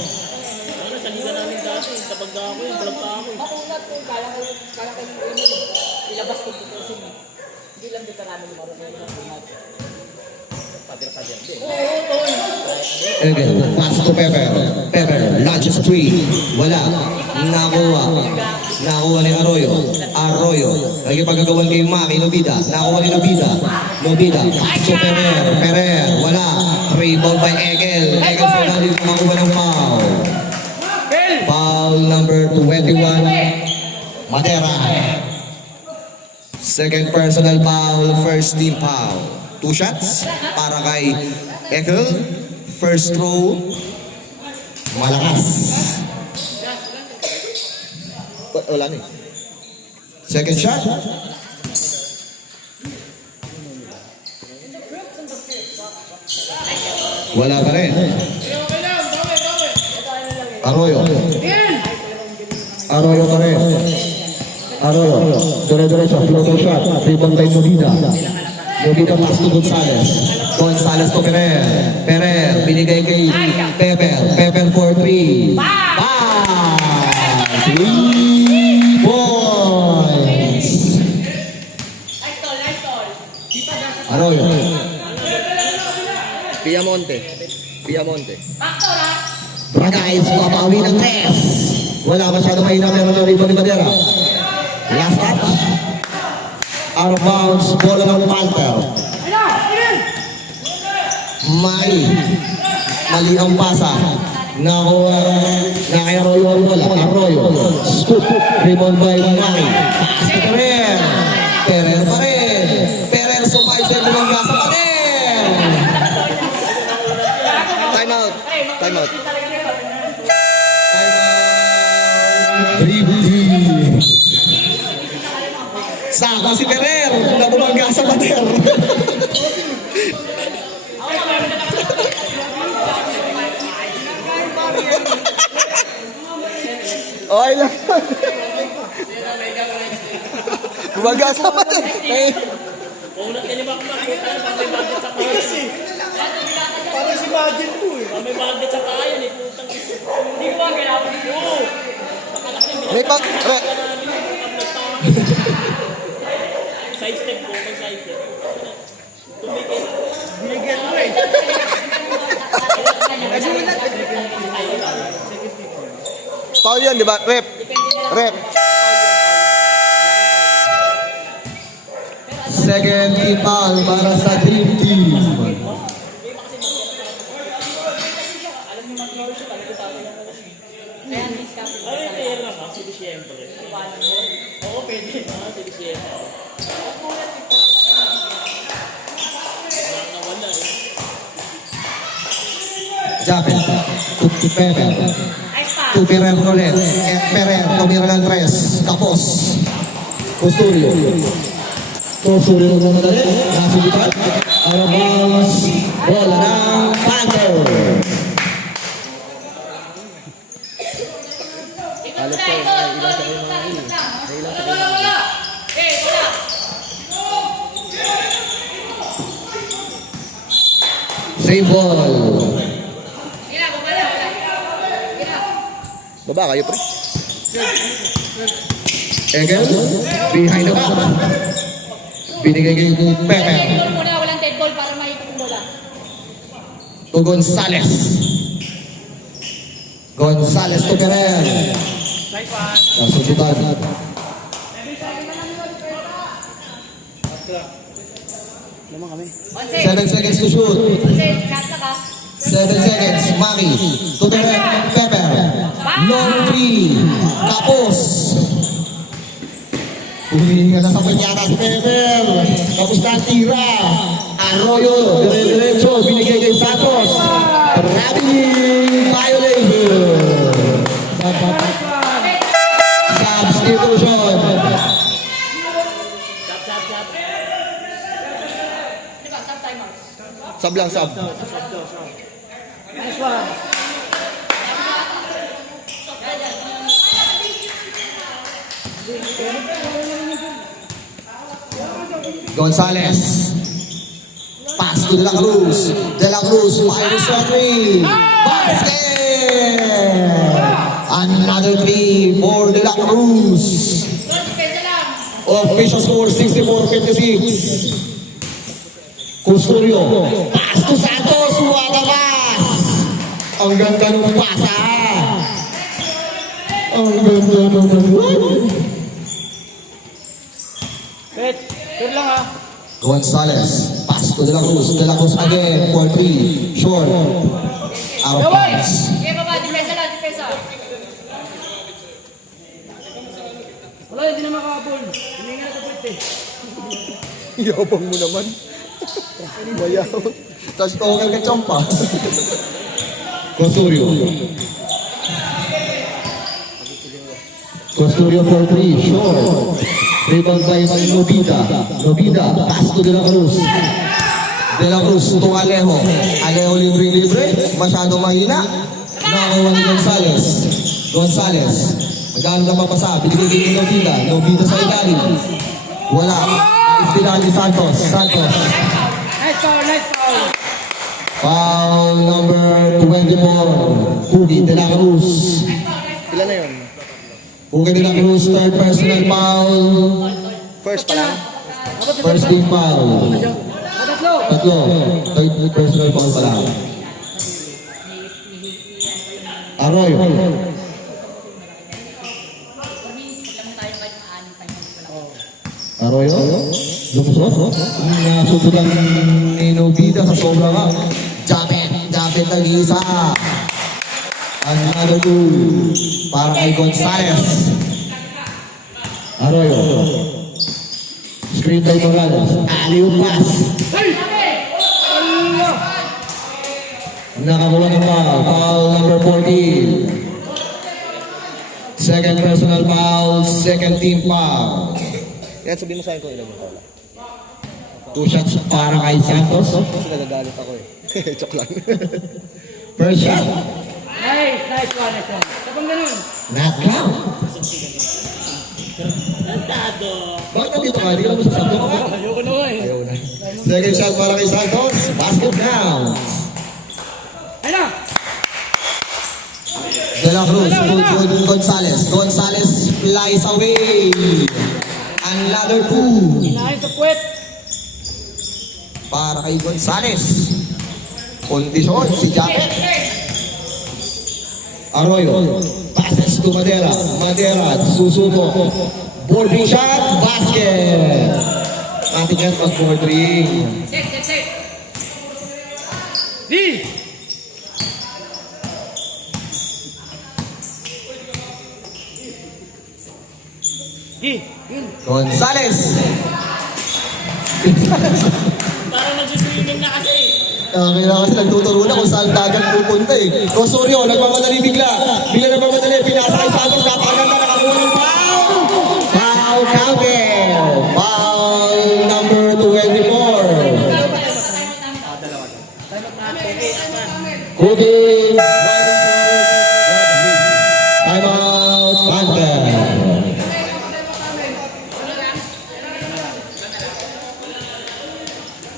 sa liga namin dati, kapag ako yung balagta ako eh. mauna po, kaya ko ilabas ko dito kasi hindi lang dito namin marunong na Again, pass to Pepper. Pepper, launches 3. Wala. Nakuha ni Arroyo. Nagipagagawan kay Maki Nobida. Nakuha ni Nobida. Pass to Perer. Wala. Rebound by Egel. Sa lalim kumakuha ng foul. Foul number 21. Matera. Second personal foul, first team foul. 2 shots para kay Egel. First throw, malakas. Wala na eh. Second shot. Wala pa rin. Arroyo pa rin. Dire-diretso, floater shot. Rebound kay Nobida pass to Gonzales to Perer, binigay kay Pepper for 3. 3 points. Arroyo. Piamonte. Bragais, mapawi ng 3. Wala masyado mahina, meron na rebound ni Madera. Last touch. Out of bounds, bola ng Panther. Mali ang pasa. Nakuha na kay Arroyo ang bola. Arroyo. Scoop. Rebound by Mali. Pass to Perer. Perer pa rin. Perer sumay sa ibang sa Perer. Time out. Saka si Perer na bumangga sa pader. Okay lang. Bumaga sa pader. Kung natinimak na, kita na may budget sa kaya. Parang si Majin po eh. May budget sa kaya eh, putang isi. hindi ko ba kailangan Oo. May pag... Side step ko, mag side step. Tumigil. Binigyan mo eh. Foul yun, di ba? Rep. Second team foul para sa Dream Team. Ano yung player naman? Si Diciembre. Oo, pwede. Si Diciembre. Wala eh. Japet. To Perer. To Perer ulit. Perer, tumira ng 3. Tapos. Custodio. Tosuri mo muna dali. Nasulitan. Arabas. Bola ng Panther. Same ball. Baba kayo, pre. Egel. Behind the back. Binigay kay Pepe. Walang dead ball para maikot yung bola. To Gonzales. Gonzales to Ferrer. Nasulitan. Onse, 7 seconds to shoot. shot na ka. 7 seconds. Maki. To the red. Pepper. Long three. Tapos. Huminga na sa panyata si Pepper. Tapos na ang tira. Arroyo. Dire-diretso. Binigay kay Santos. Traveling violation. Substitution. Di ba, sub timer. Sub lang, sub. Nice one. Gonzales. Pass to De La Cruz. De La Cruz fires for three. Basket! Another three for De La Cruz. Pwede lang. Official score 64-56. Custodio. Pass to Santos. Walabas. Ang ganda ng pasa. Ang ganda naman. Pwede lang ha. Gonzales. Pass to De La Cruz. De La Cruz again for three. Short. Out of bounds. Okay, baba, depensa lang, depensa. Wala, hindi na makakabol. Hindi nga nakapwit eh. Yabang mo naman. Mayaw. Tapos token ka champa. Costurio. Costurio for three. Short. Rebound by Nobida. Nobida. Pass to De La Cruz. De La Cruz to Alejo. Alejo libre-libre. Masyado mahina. Nakakuha ni Gonzales. Gonzales. Magkano na mapasa. Binigay kay Nobida. Nobida sa ilalim. Wala. Nais ni Santos. Santos. Nice foul, nice foul. Foul number 24. Pugi De La Cruz. Ilan na yun? Pugi De La Cruz, third personal foul. First pa lang? First team foul. Matatlo. Tatlo. Third personal foul pa lang. Arroyo. Arroyo. Lumusot. Nasubutan ni Nobida sa sobra ka. Japet ng isa. Another two. Para kay Gonzales. Arroyo. Screen by Morales. Alley-oop pass. Nakakuha ng foul. Foul number 14. Second personal foul. Second team foul. Yan, sabihin mo sa akin kung ilan yung pala. 2 shots para kay Santos. Kasi nagagalit ako eh. Chok lang. First shot. Nice, nice one, nice one. Kapag ganun. Not count. Tado. Bakit nandito ka? Hindi ka naman sasabi ko. Ayoko na eh. Ayaw na. Second shot para kay Santos. Basket down. Ayun na. De La Cruz to Gonzales. Gonzales flies away. Another two. Inahin sa puwet. Para kay Gonzales. Kondisyon si Japet. Arroyo. Passes to Madera. Madera. Susuko. Boarding shot. Basket. Ating yan mag-boarding. Check. D. G. Gonzales. Parang nag-swimming na kasi. Kailangan kasi nagtuturo na kung saan dagat pupunta eh. Osorio, nagmamadali bigla. Bigla nagmamadali, pinasa kay Santos, napakaganda, nakakuha ng foul! Foul counted! Foul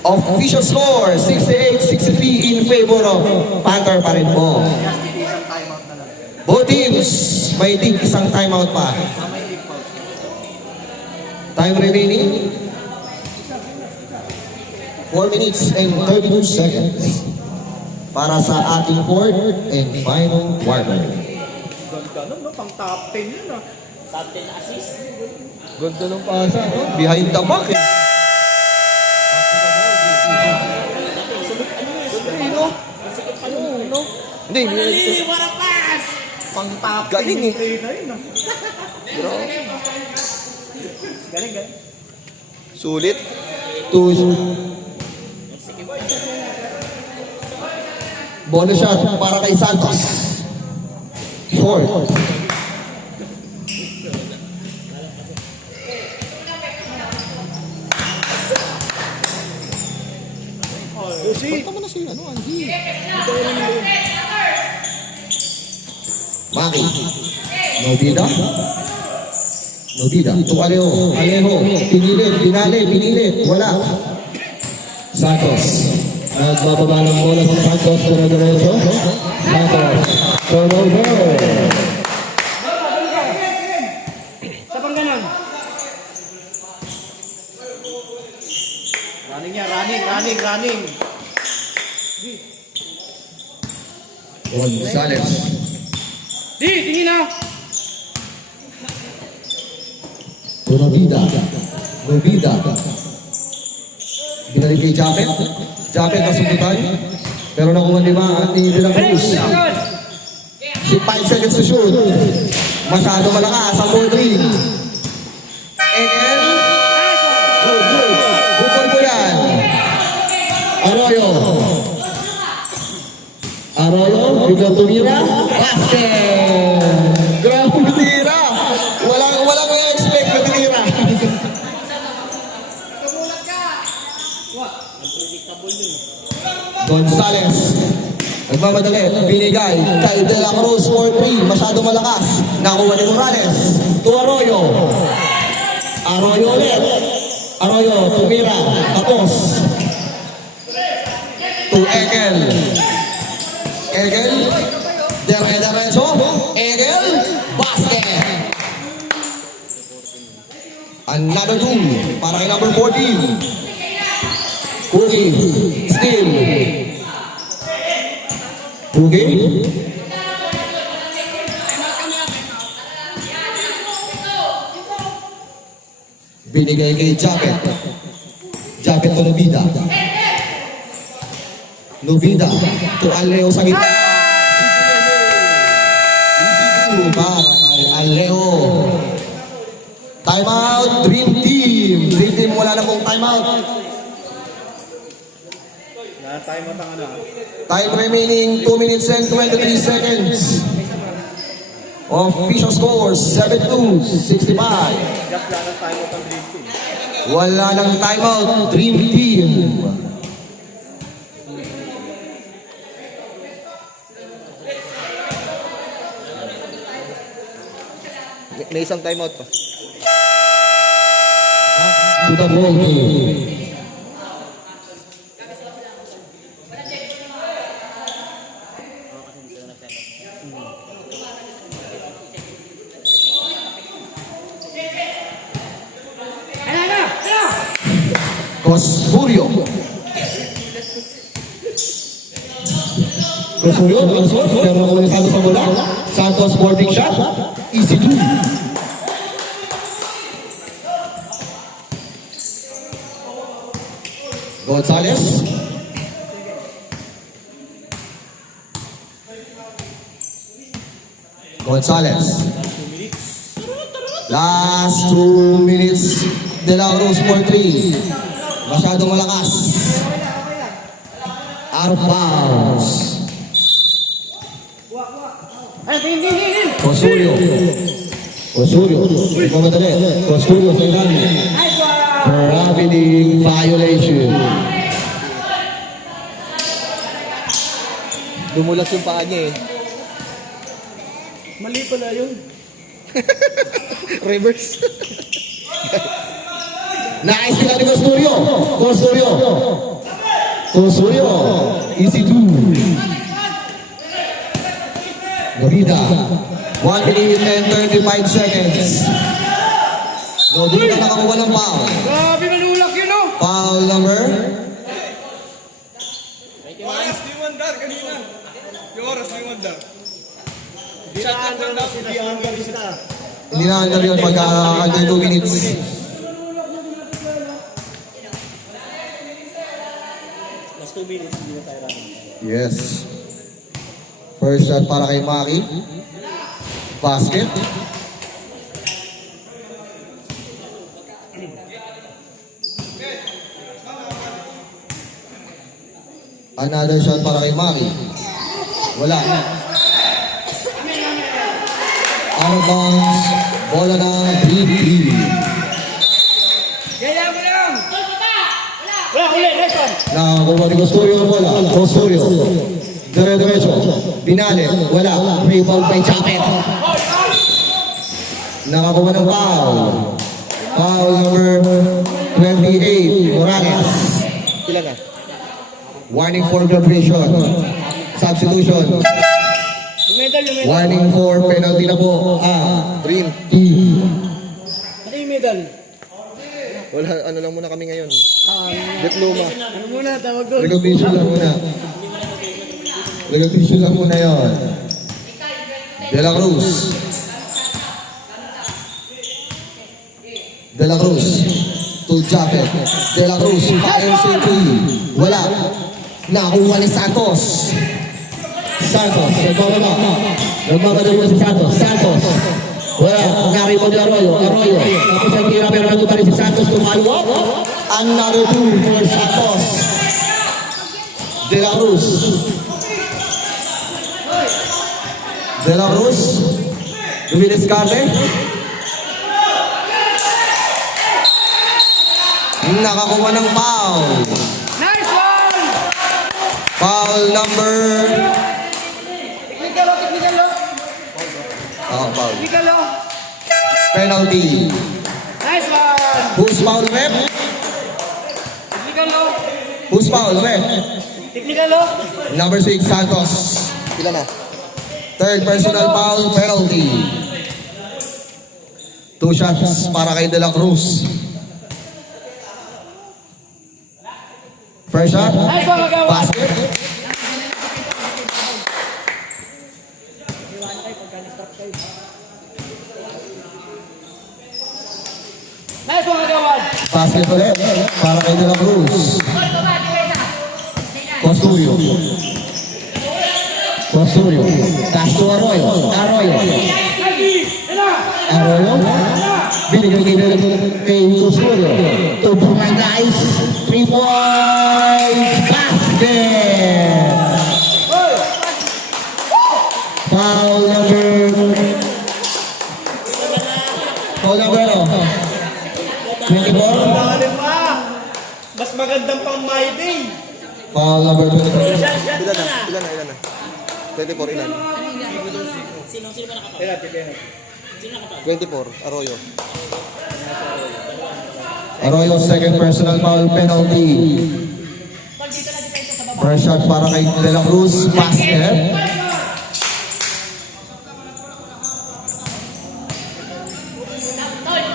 Official score, 68-63 in favor of Panther pa rin po. Both teams, may isang timeout pa. Time remaining, 4 minutes and 32 seconds para sa ating fourth and final quarter. Ganda no, pang top 10 yun ah. Top 10 assist. Ganda ng pasa, no? Behind the back eh. Hindi, Panali, what a pass! Pang top 10 Galing eh. play na yun ah. Galing, galing. Sulit. Bonus shot para kay Santos. Short. Basta mo na si Angie. Maki. Nobida. Nobida. Ito Alejo. Alejo. Pinilit. Pinali. Pinilit. Wala. Santos. Nagbababa ng bola sa Santos. Diretso. Santos. Turnover. Sabang ganon. Running yan, running. Gonzales. Tingin na! Nobida. Nobida. Binalik kay Japet. Japet nasubutan. Pero nakuha ni Bilang Cruz. Si 5 seconds to shoot. Masyado malakas ang ball three. And good. Bukol po yan. Arroyo, biglang tumira. Basket! Grabe tumira. Walang may expect na tumira. Gonzales. Nagmamadali. Binigay. Kay De La Cruz for 3. Masyado malakas. Nakuha ni Morales. To Arroyo. Arroyo ulit. Arroyo. Tumira. Tapos. To Egel. Egel. Diretso. Egel. Basket. Another 2 para kay number 14. Cookie. Steal. Cookie. Binigay kay Japet. Japet to Nobida. Nobida to Aleo sa gitna. Easy para kay Aleo. Timeout, Dream Team. Dream Team, wala na pong timeout. Time mo tanga na. Time remaining 2 minutes and 23 seconds. Official score, 72-65. Just lang ang time mo pang dream team. Wala nang timeout, Dream Team. May isang timeout pa. To the ball team. Costurio. Costurio, pero nakuha ni Santos ang bola. Santos boarding shot. Easy 2. Gonzales. Gonzales. Last 2 minutes. De La Cruz for 3. Masyadong malakas. Out of bounds. Costurio. Magmamadali. Costurio sa ilalim. Traveling violation. Dumulas yung paa niya eh. Mali pala yun. Reverse. Nice pila ni Costurio. Costurio. Easy two. Norida. 1 minute and 35 seconds. No, di na nakakuha ng foul. Grabe, malulak yun, oh! Foul number. Oras ni Wandar kanina. Yung oras ni Wandar. Dinaan daw si Diangarista. Hindi na under yun pagka 2 minutes. Last 2 minutes, hindi na tayo running. Yes. First shot para kay Maki. Basket. Another shot para kay Maki. Wala. Out of bounds. Bola ng BB. Wala, uli, next one. Nakakuha ni Costurio ang bola. Costurio. Dire-diretso. Binale. Wala. Rebound by Chapet. Nakakuha ng foul. Foul number 28. Morales. Ilan na? Warning for vibration. Substitution. Warning for penalty na po. Green. T. Ano yung medal? Wala, ano lang muna kami ngayon. Diploma. Ano muna, tawag doon? Recognition lang muna. Recognition lang muna yun. De La Cruz. De La Cruz. To Japet. De La Cruz. Fire safety. Wala. Nakuha ni Santos. Santos. Nagmamagano mo si Santos. Santos. Wala. Nangyari mo ni Arroyo. Tapos ang tira pero nandun pa rin si Santos tumaluwa. Another two for Santos. De La Cruz. De La Cruz. Dumiliscarte. Nakakuha ng foul. Nice one! Foul number... Technical, Foul. Technical, Penalty. Nice one! Who's foul, rep? Technical, Who's foul, rep? Technical, Number 6, Santos. Ilan na? Third personal foul, penalty. 2 shots para kay De La Cruz. First shot, Nice one, magawa! basket. Nice one, magawa! Basket ulit para kay De La Cruz. Costurio. Pass to Arroyo. Arroyo. Binigay kay Costurio. To Barangay's 3 points basket. Foul number 24. Dali pa! Mas magandang pang my day! Foul number 24. Ilan na? 24, ilan? Sino ba nakapag? Tira, tira. 24, Arroyo. Arroyo, second personal foul penalty. First shot para kay De La Cruz, basket.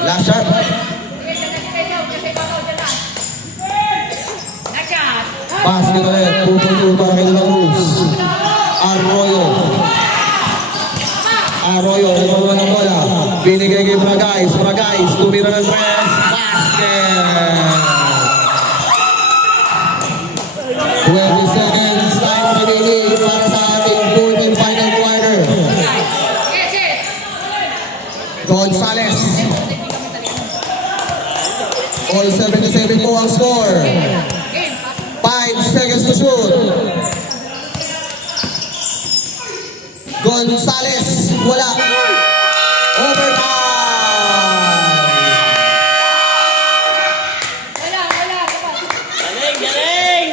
Last shot. Basket ulit, 2-2 para kay De La Cruz. Arroyo, nagbawa ng bola. Binigay kay Bragais, tumira ng tres, basket! 20 seconds, time remaining para sa ating fourth and final quarter. Gonzales. All 77 po ang score. 5 seconds to shoot. Gonzales, wala. Galing!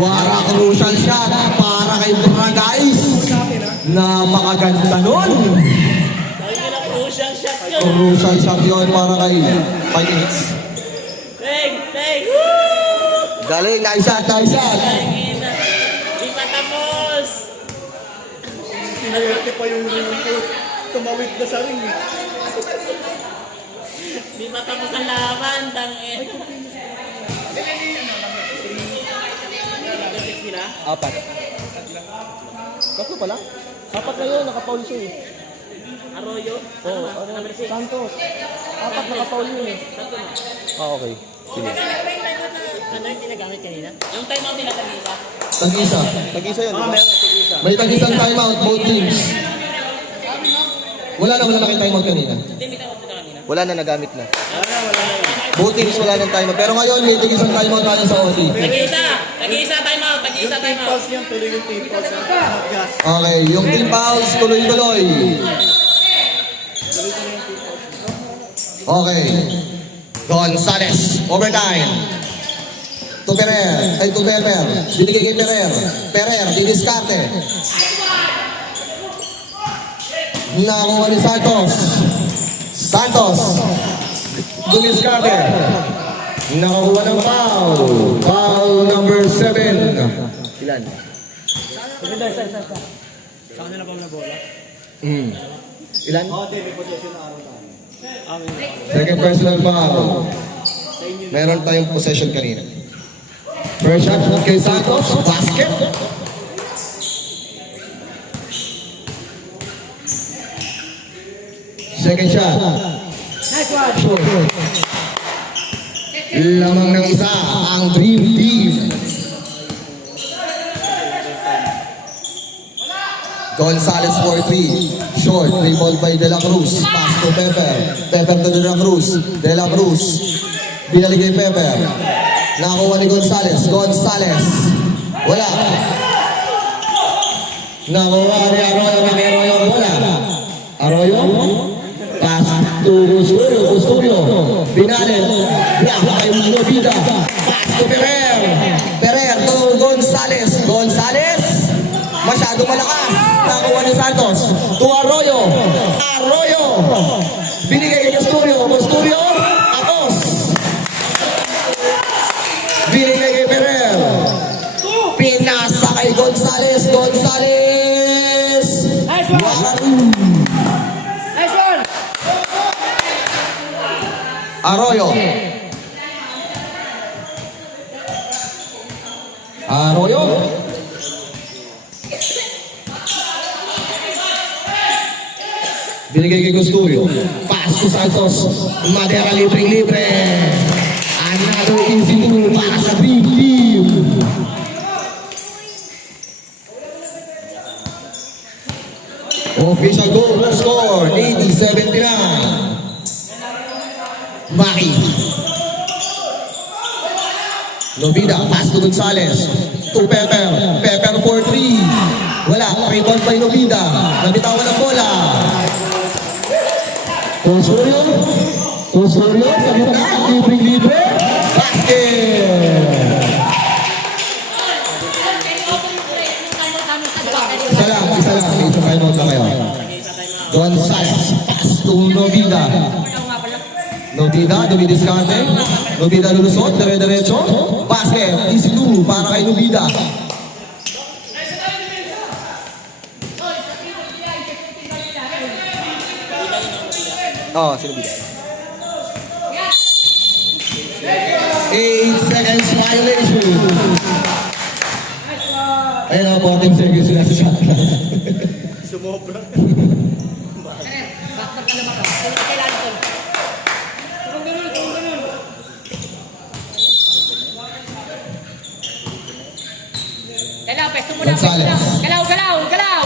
Wara crucial shot para kay Bragais. Napakaganda nun. Sabi nila crucial shot yun. Crucial shot yun para kay Pagins. galing! Woo! Galing, nice shot, nice shot. Tangina. Di pa tapos! Sinayerte pa yung tumawid na sa ring. Di pa tapos ang laban, tangina. Sila? Apat. Tatlo pala? Apat na yun, nakapaul siya eh. Arroyo? Ano ba? Number 6? Santos. Apat nakapaul yun eh. Ah, okay. Sige. Ano yung ginagamit kanina? Yung time out nila kanina. Tag-isa. Tag-isa yun, di ba? May tag-isang timeout, both teams. Wala na kayong timeout kanina. Hindi, may time out nila kanina. Wala na, nagamit na. Both teams wala ng timeout. Pero ngayon, may tag-isang timeout tayo sa OT. Tag-iisa! Tag-iisa time out! Tag-iisa time out! Pass yan, tuloy yung team pass. Gas. Okay, yung team fouls, tuloy-tuloy. Okay. Gonzales, overtime. To Perer, ay to Perer. Binigay kay Perer. Perer, didiskarte. Nakuha ni Santos. Santos. Dumiskarte. Nakakuha ng foul. Foul number 7. Ilan? Ilan? Second personal foul. Meron tayong possession kanina. First shot kay Santos. Basket. Second shot. Nice one! Sure. Lamang ng isa ang Dream Team. Gonzales for 3. Short. Dribbled by De La Cruz. Pass to Pepper. Pepper to De La Cruz. De La Cruz. Binalik kay Pepper. Nakakuha ni Gonzales. Gonzales. Wala. Nakuha ni Arroyo. Arroyo. Wala. Arroyo. Pass to Custodio. Custodio. Binalik. Bravo kay Novida. Pass to Perer. Perer to Gonzales. Gonzales. Masyado malakas. Nakuha ni Santos. To Arroyo. Arroyo. Binigay kay Custodio. Custodio. Atos. Binigay kay Perer. Pinasa kay Gonzales. Gonzales. Nice one! Wow. Nice one! Arroyo. Arroyo. Binigay kay Custodio. Pass to Santos. Madera libre-libre. Another easy move para sa Dream Team. Official goal score 80-79. Maki. Novida, pass to Gonzales. To Pepper. Pepper for 3. Wala, rebound by Novida. Nabitawan ng bola. Custodio. Custodio sa gitna. Libre-libre. Basket. Isa lang. Isa timeout lang kayo. Gonzales, pass to Novida. Novida, dumidiskarte. Novida lulusot, dire-diretso. Basket, easy 2 para kay Novida. Oo, sino bida? 8 seconds violation. Ayun na, 14 seconds na sa shot. Sumobra. Bakit ka naman ka? Kailangan ko. Kailangan, pesto mo na. Gonzales. Galaw!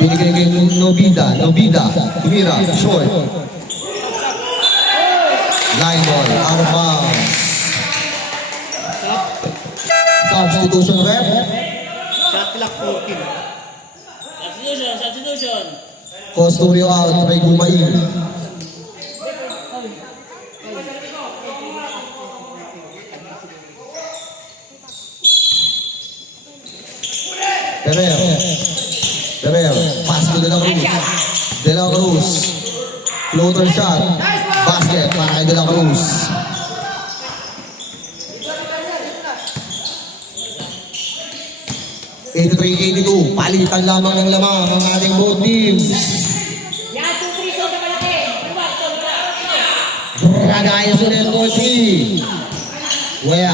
Binigay kay Novida. Novida, tumira, short. Line ball, out of bounds. Substitution rep. Shot clock 14. Substitution! Custodio out, Ray Gumain. Perer, pass to De La Cruz. De La Cruz. Floater shot. Basket para kay De La Cruz. 83-82. Palitan lamang ng lamang ang ating both teams. Yan, 2-3 sa malaki. Ragayos ulit ang Kosi. Wala.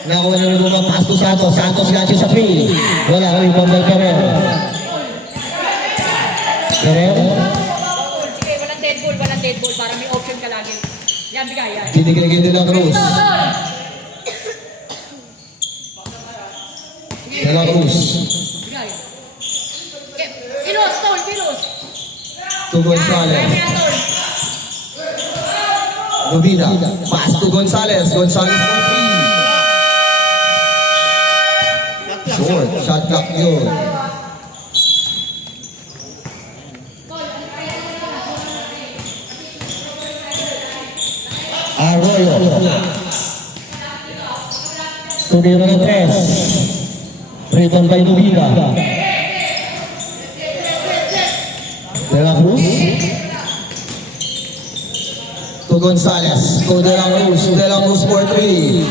Nakuha na rin mga pass to Santos. Santos gachi sa free. Wala ko yung bambal Ferrer. Ferrer. Sige, walang dead ball para may option ka lagi. Yan, bigay yan. Dinigil din ng Cruz. De La Cruz. Bigay. Kilos, Tol, kilos. To Gonzales. Rubina. Pass to Gonzales. Gonzales for free. Short. Shot clock yun. Arroyo. Tugiro ng 3. Freedom by Rubina. De La Cruz. To Gonzales. To De La Cruz. De La Cruz for 3.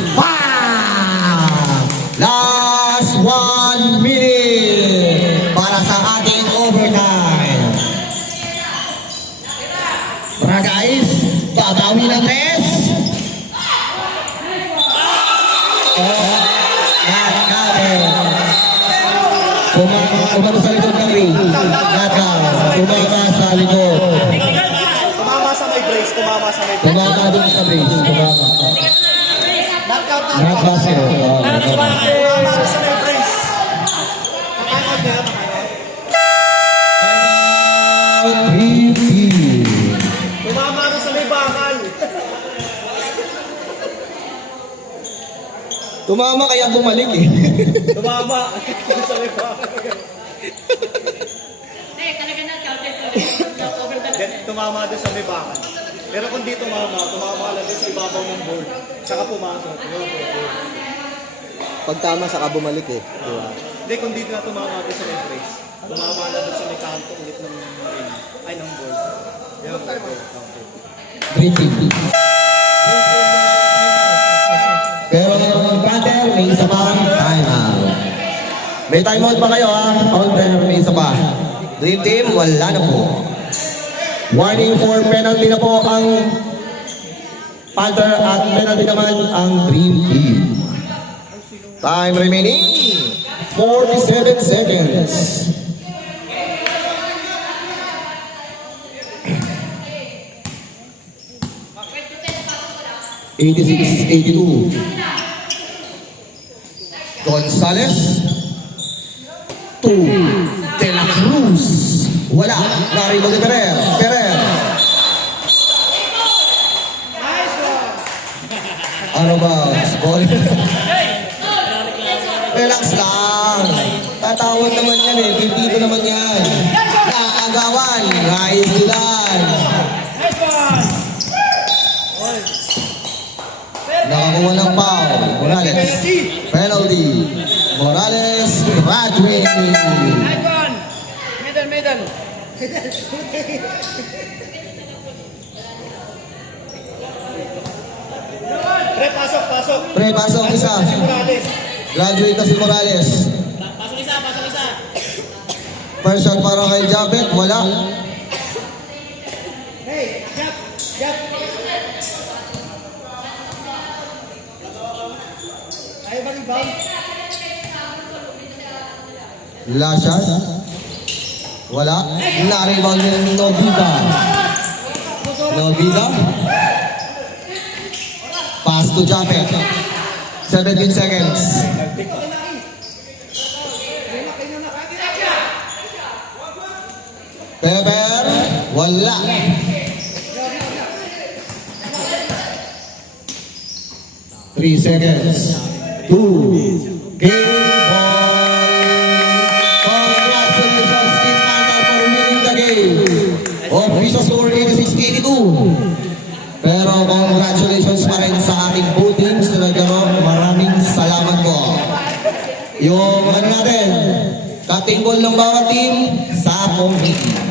Last 1 minute para sa ating overtime. Para guys, babawi ng 3. Kumama sa likod ng ring. Kumama sa likod. Tumama sa may brace, tumama sa may brace. Kumama dun sa brace. Kumama. Not basket. Tumama sa may brace. Nakakot niya, Out 3-3. tumama na sa may bakal. Tumama kaya bumalik eh. Tumama sa may bakal. Talaga na, counted ko. Overtime. Then, tumama doon sa may bakal. Pero kung di tumama lang din sa ibabaw ng board. Saka pumasok. Pag tama, saka bumalik eh. Diba? Hindi, kung di na tumama doon sa may brace. Tumama na doon sa may kanto ulit ng ring. Ay, ng board. Yan, counter. 3-3. Pero Panther, may isa pa time out. May time out pa kayo ha. Panther, may isa pa. Dream Team, wala na po. Warning for penalty na po ang Panther at penalty naman ang Dream Team. Time remaining 47 seconds. (86-82). Gonzales. 2. De La Cruz. Wala. Naribo de Ferrer. Ferrer. Ano ba? Ball. Relax lang. Tatawad naman yan eh. Pipito naman yan. Naagawan. Nice lang. Nakakuha ng foul. Morales. Penalty. Morales graduating. Medal. Pre, pasok. Pre, pasok isa. Graduate na si Morales. Pasok isa. First shot para kay Jabet. Wala. Hey, Jap. Ayaw ba rebound? Last shot. Wala. Na-rebound ng Novida. Pass to Jabet. 17 seconds. Pepper. Wala. Three seconds. 2. Game ball. Congratulations, Team Panther, for winning the game. Official score 86-82. Pero congratulations pa rin sa ating both teams na naglaro. Maraming salamat po. Yung natin, cutting ball ng bawat team sa committee.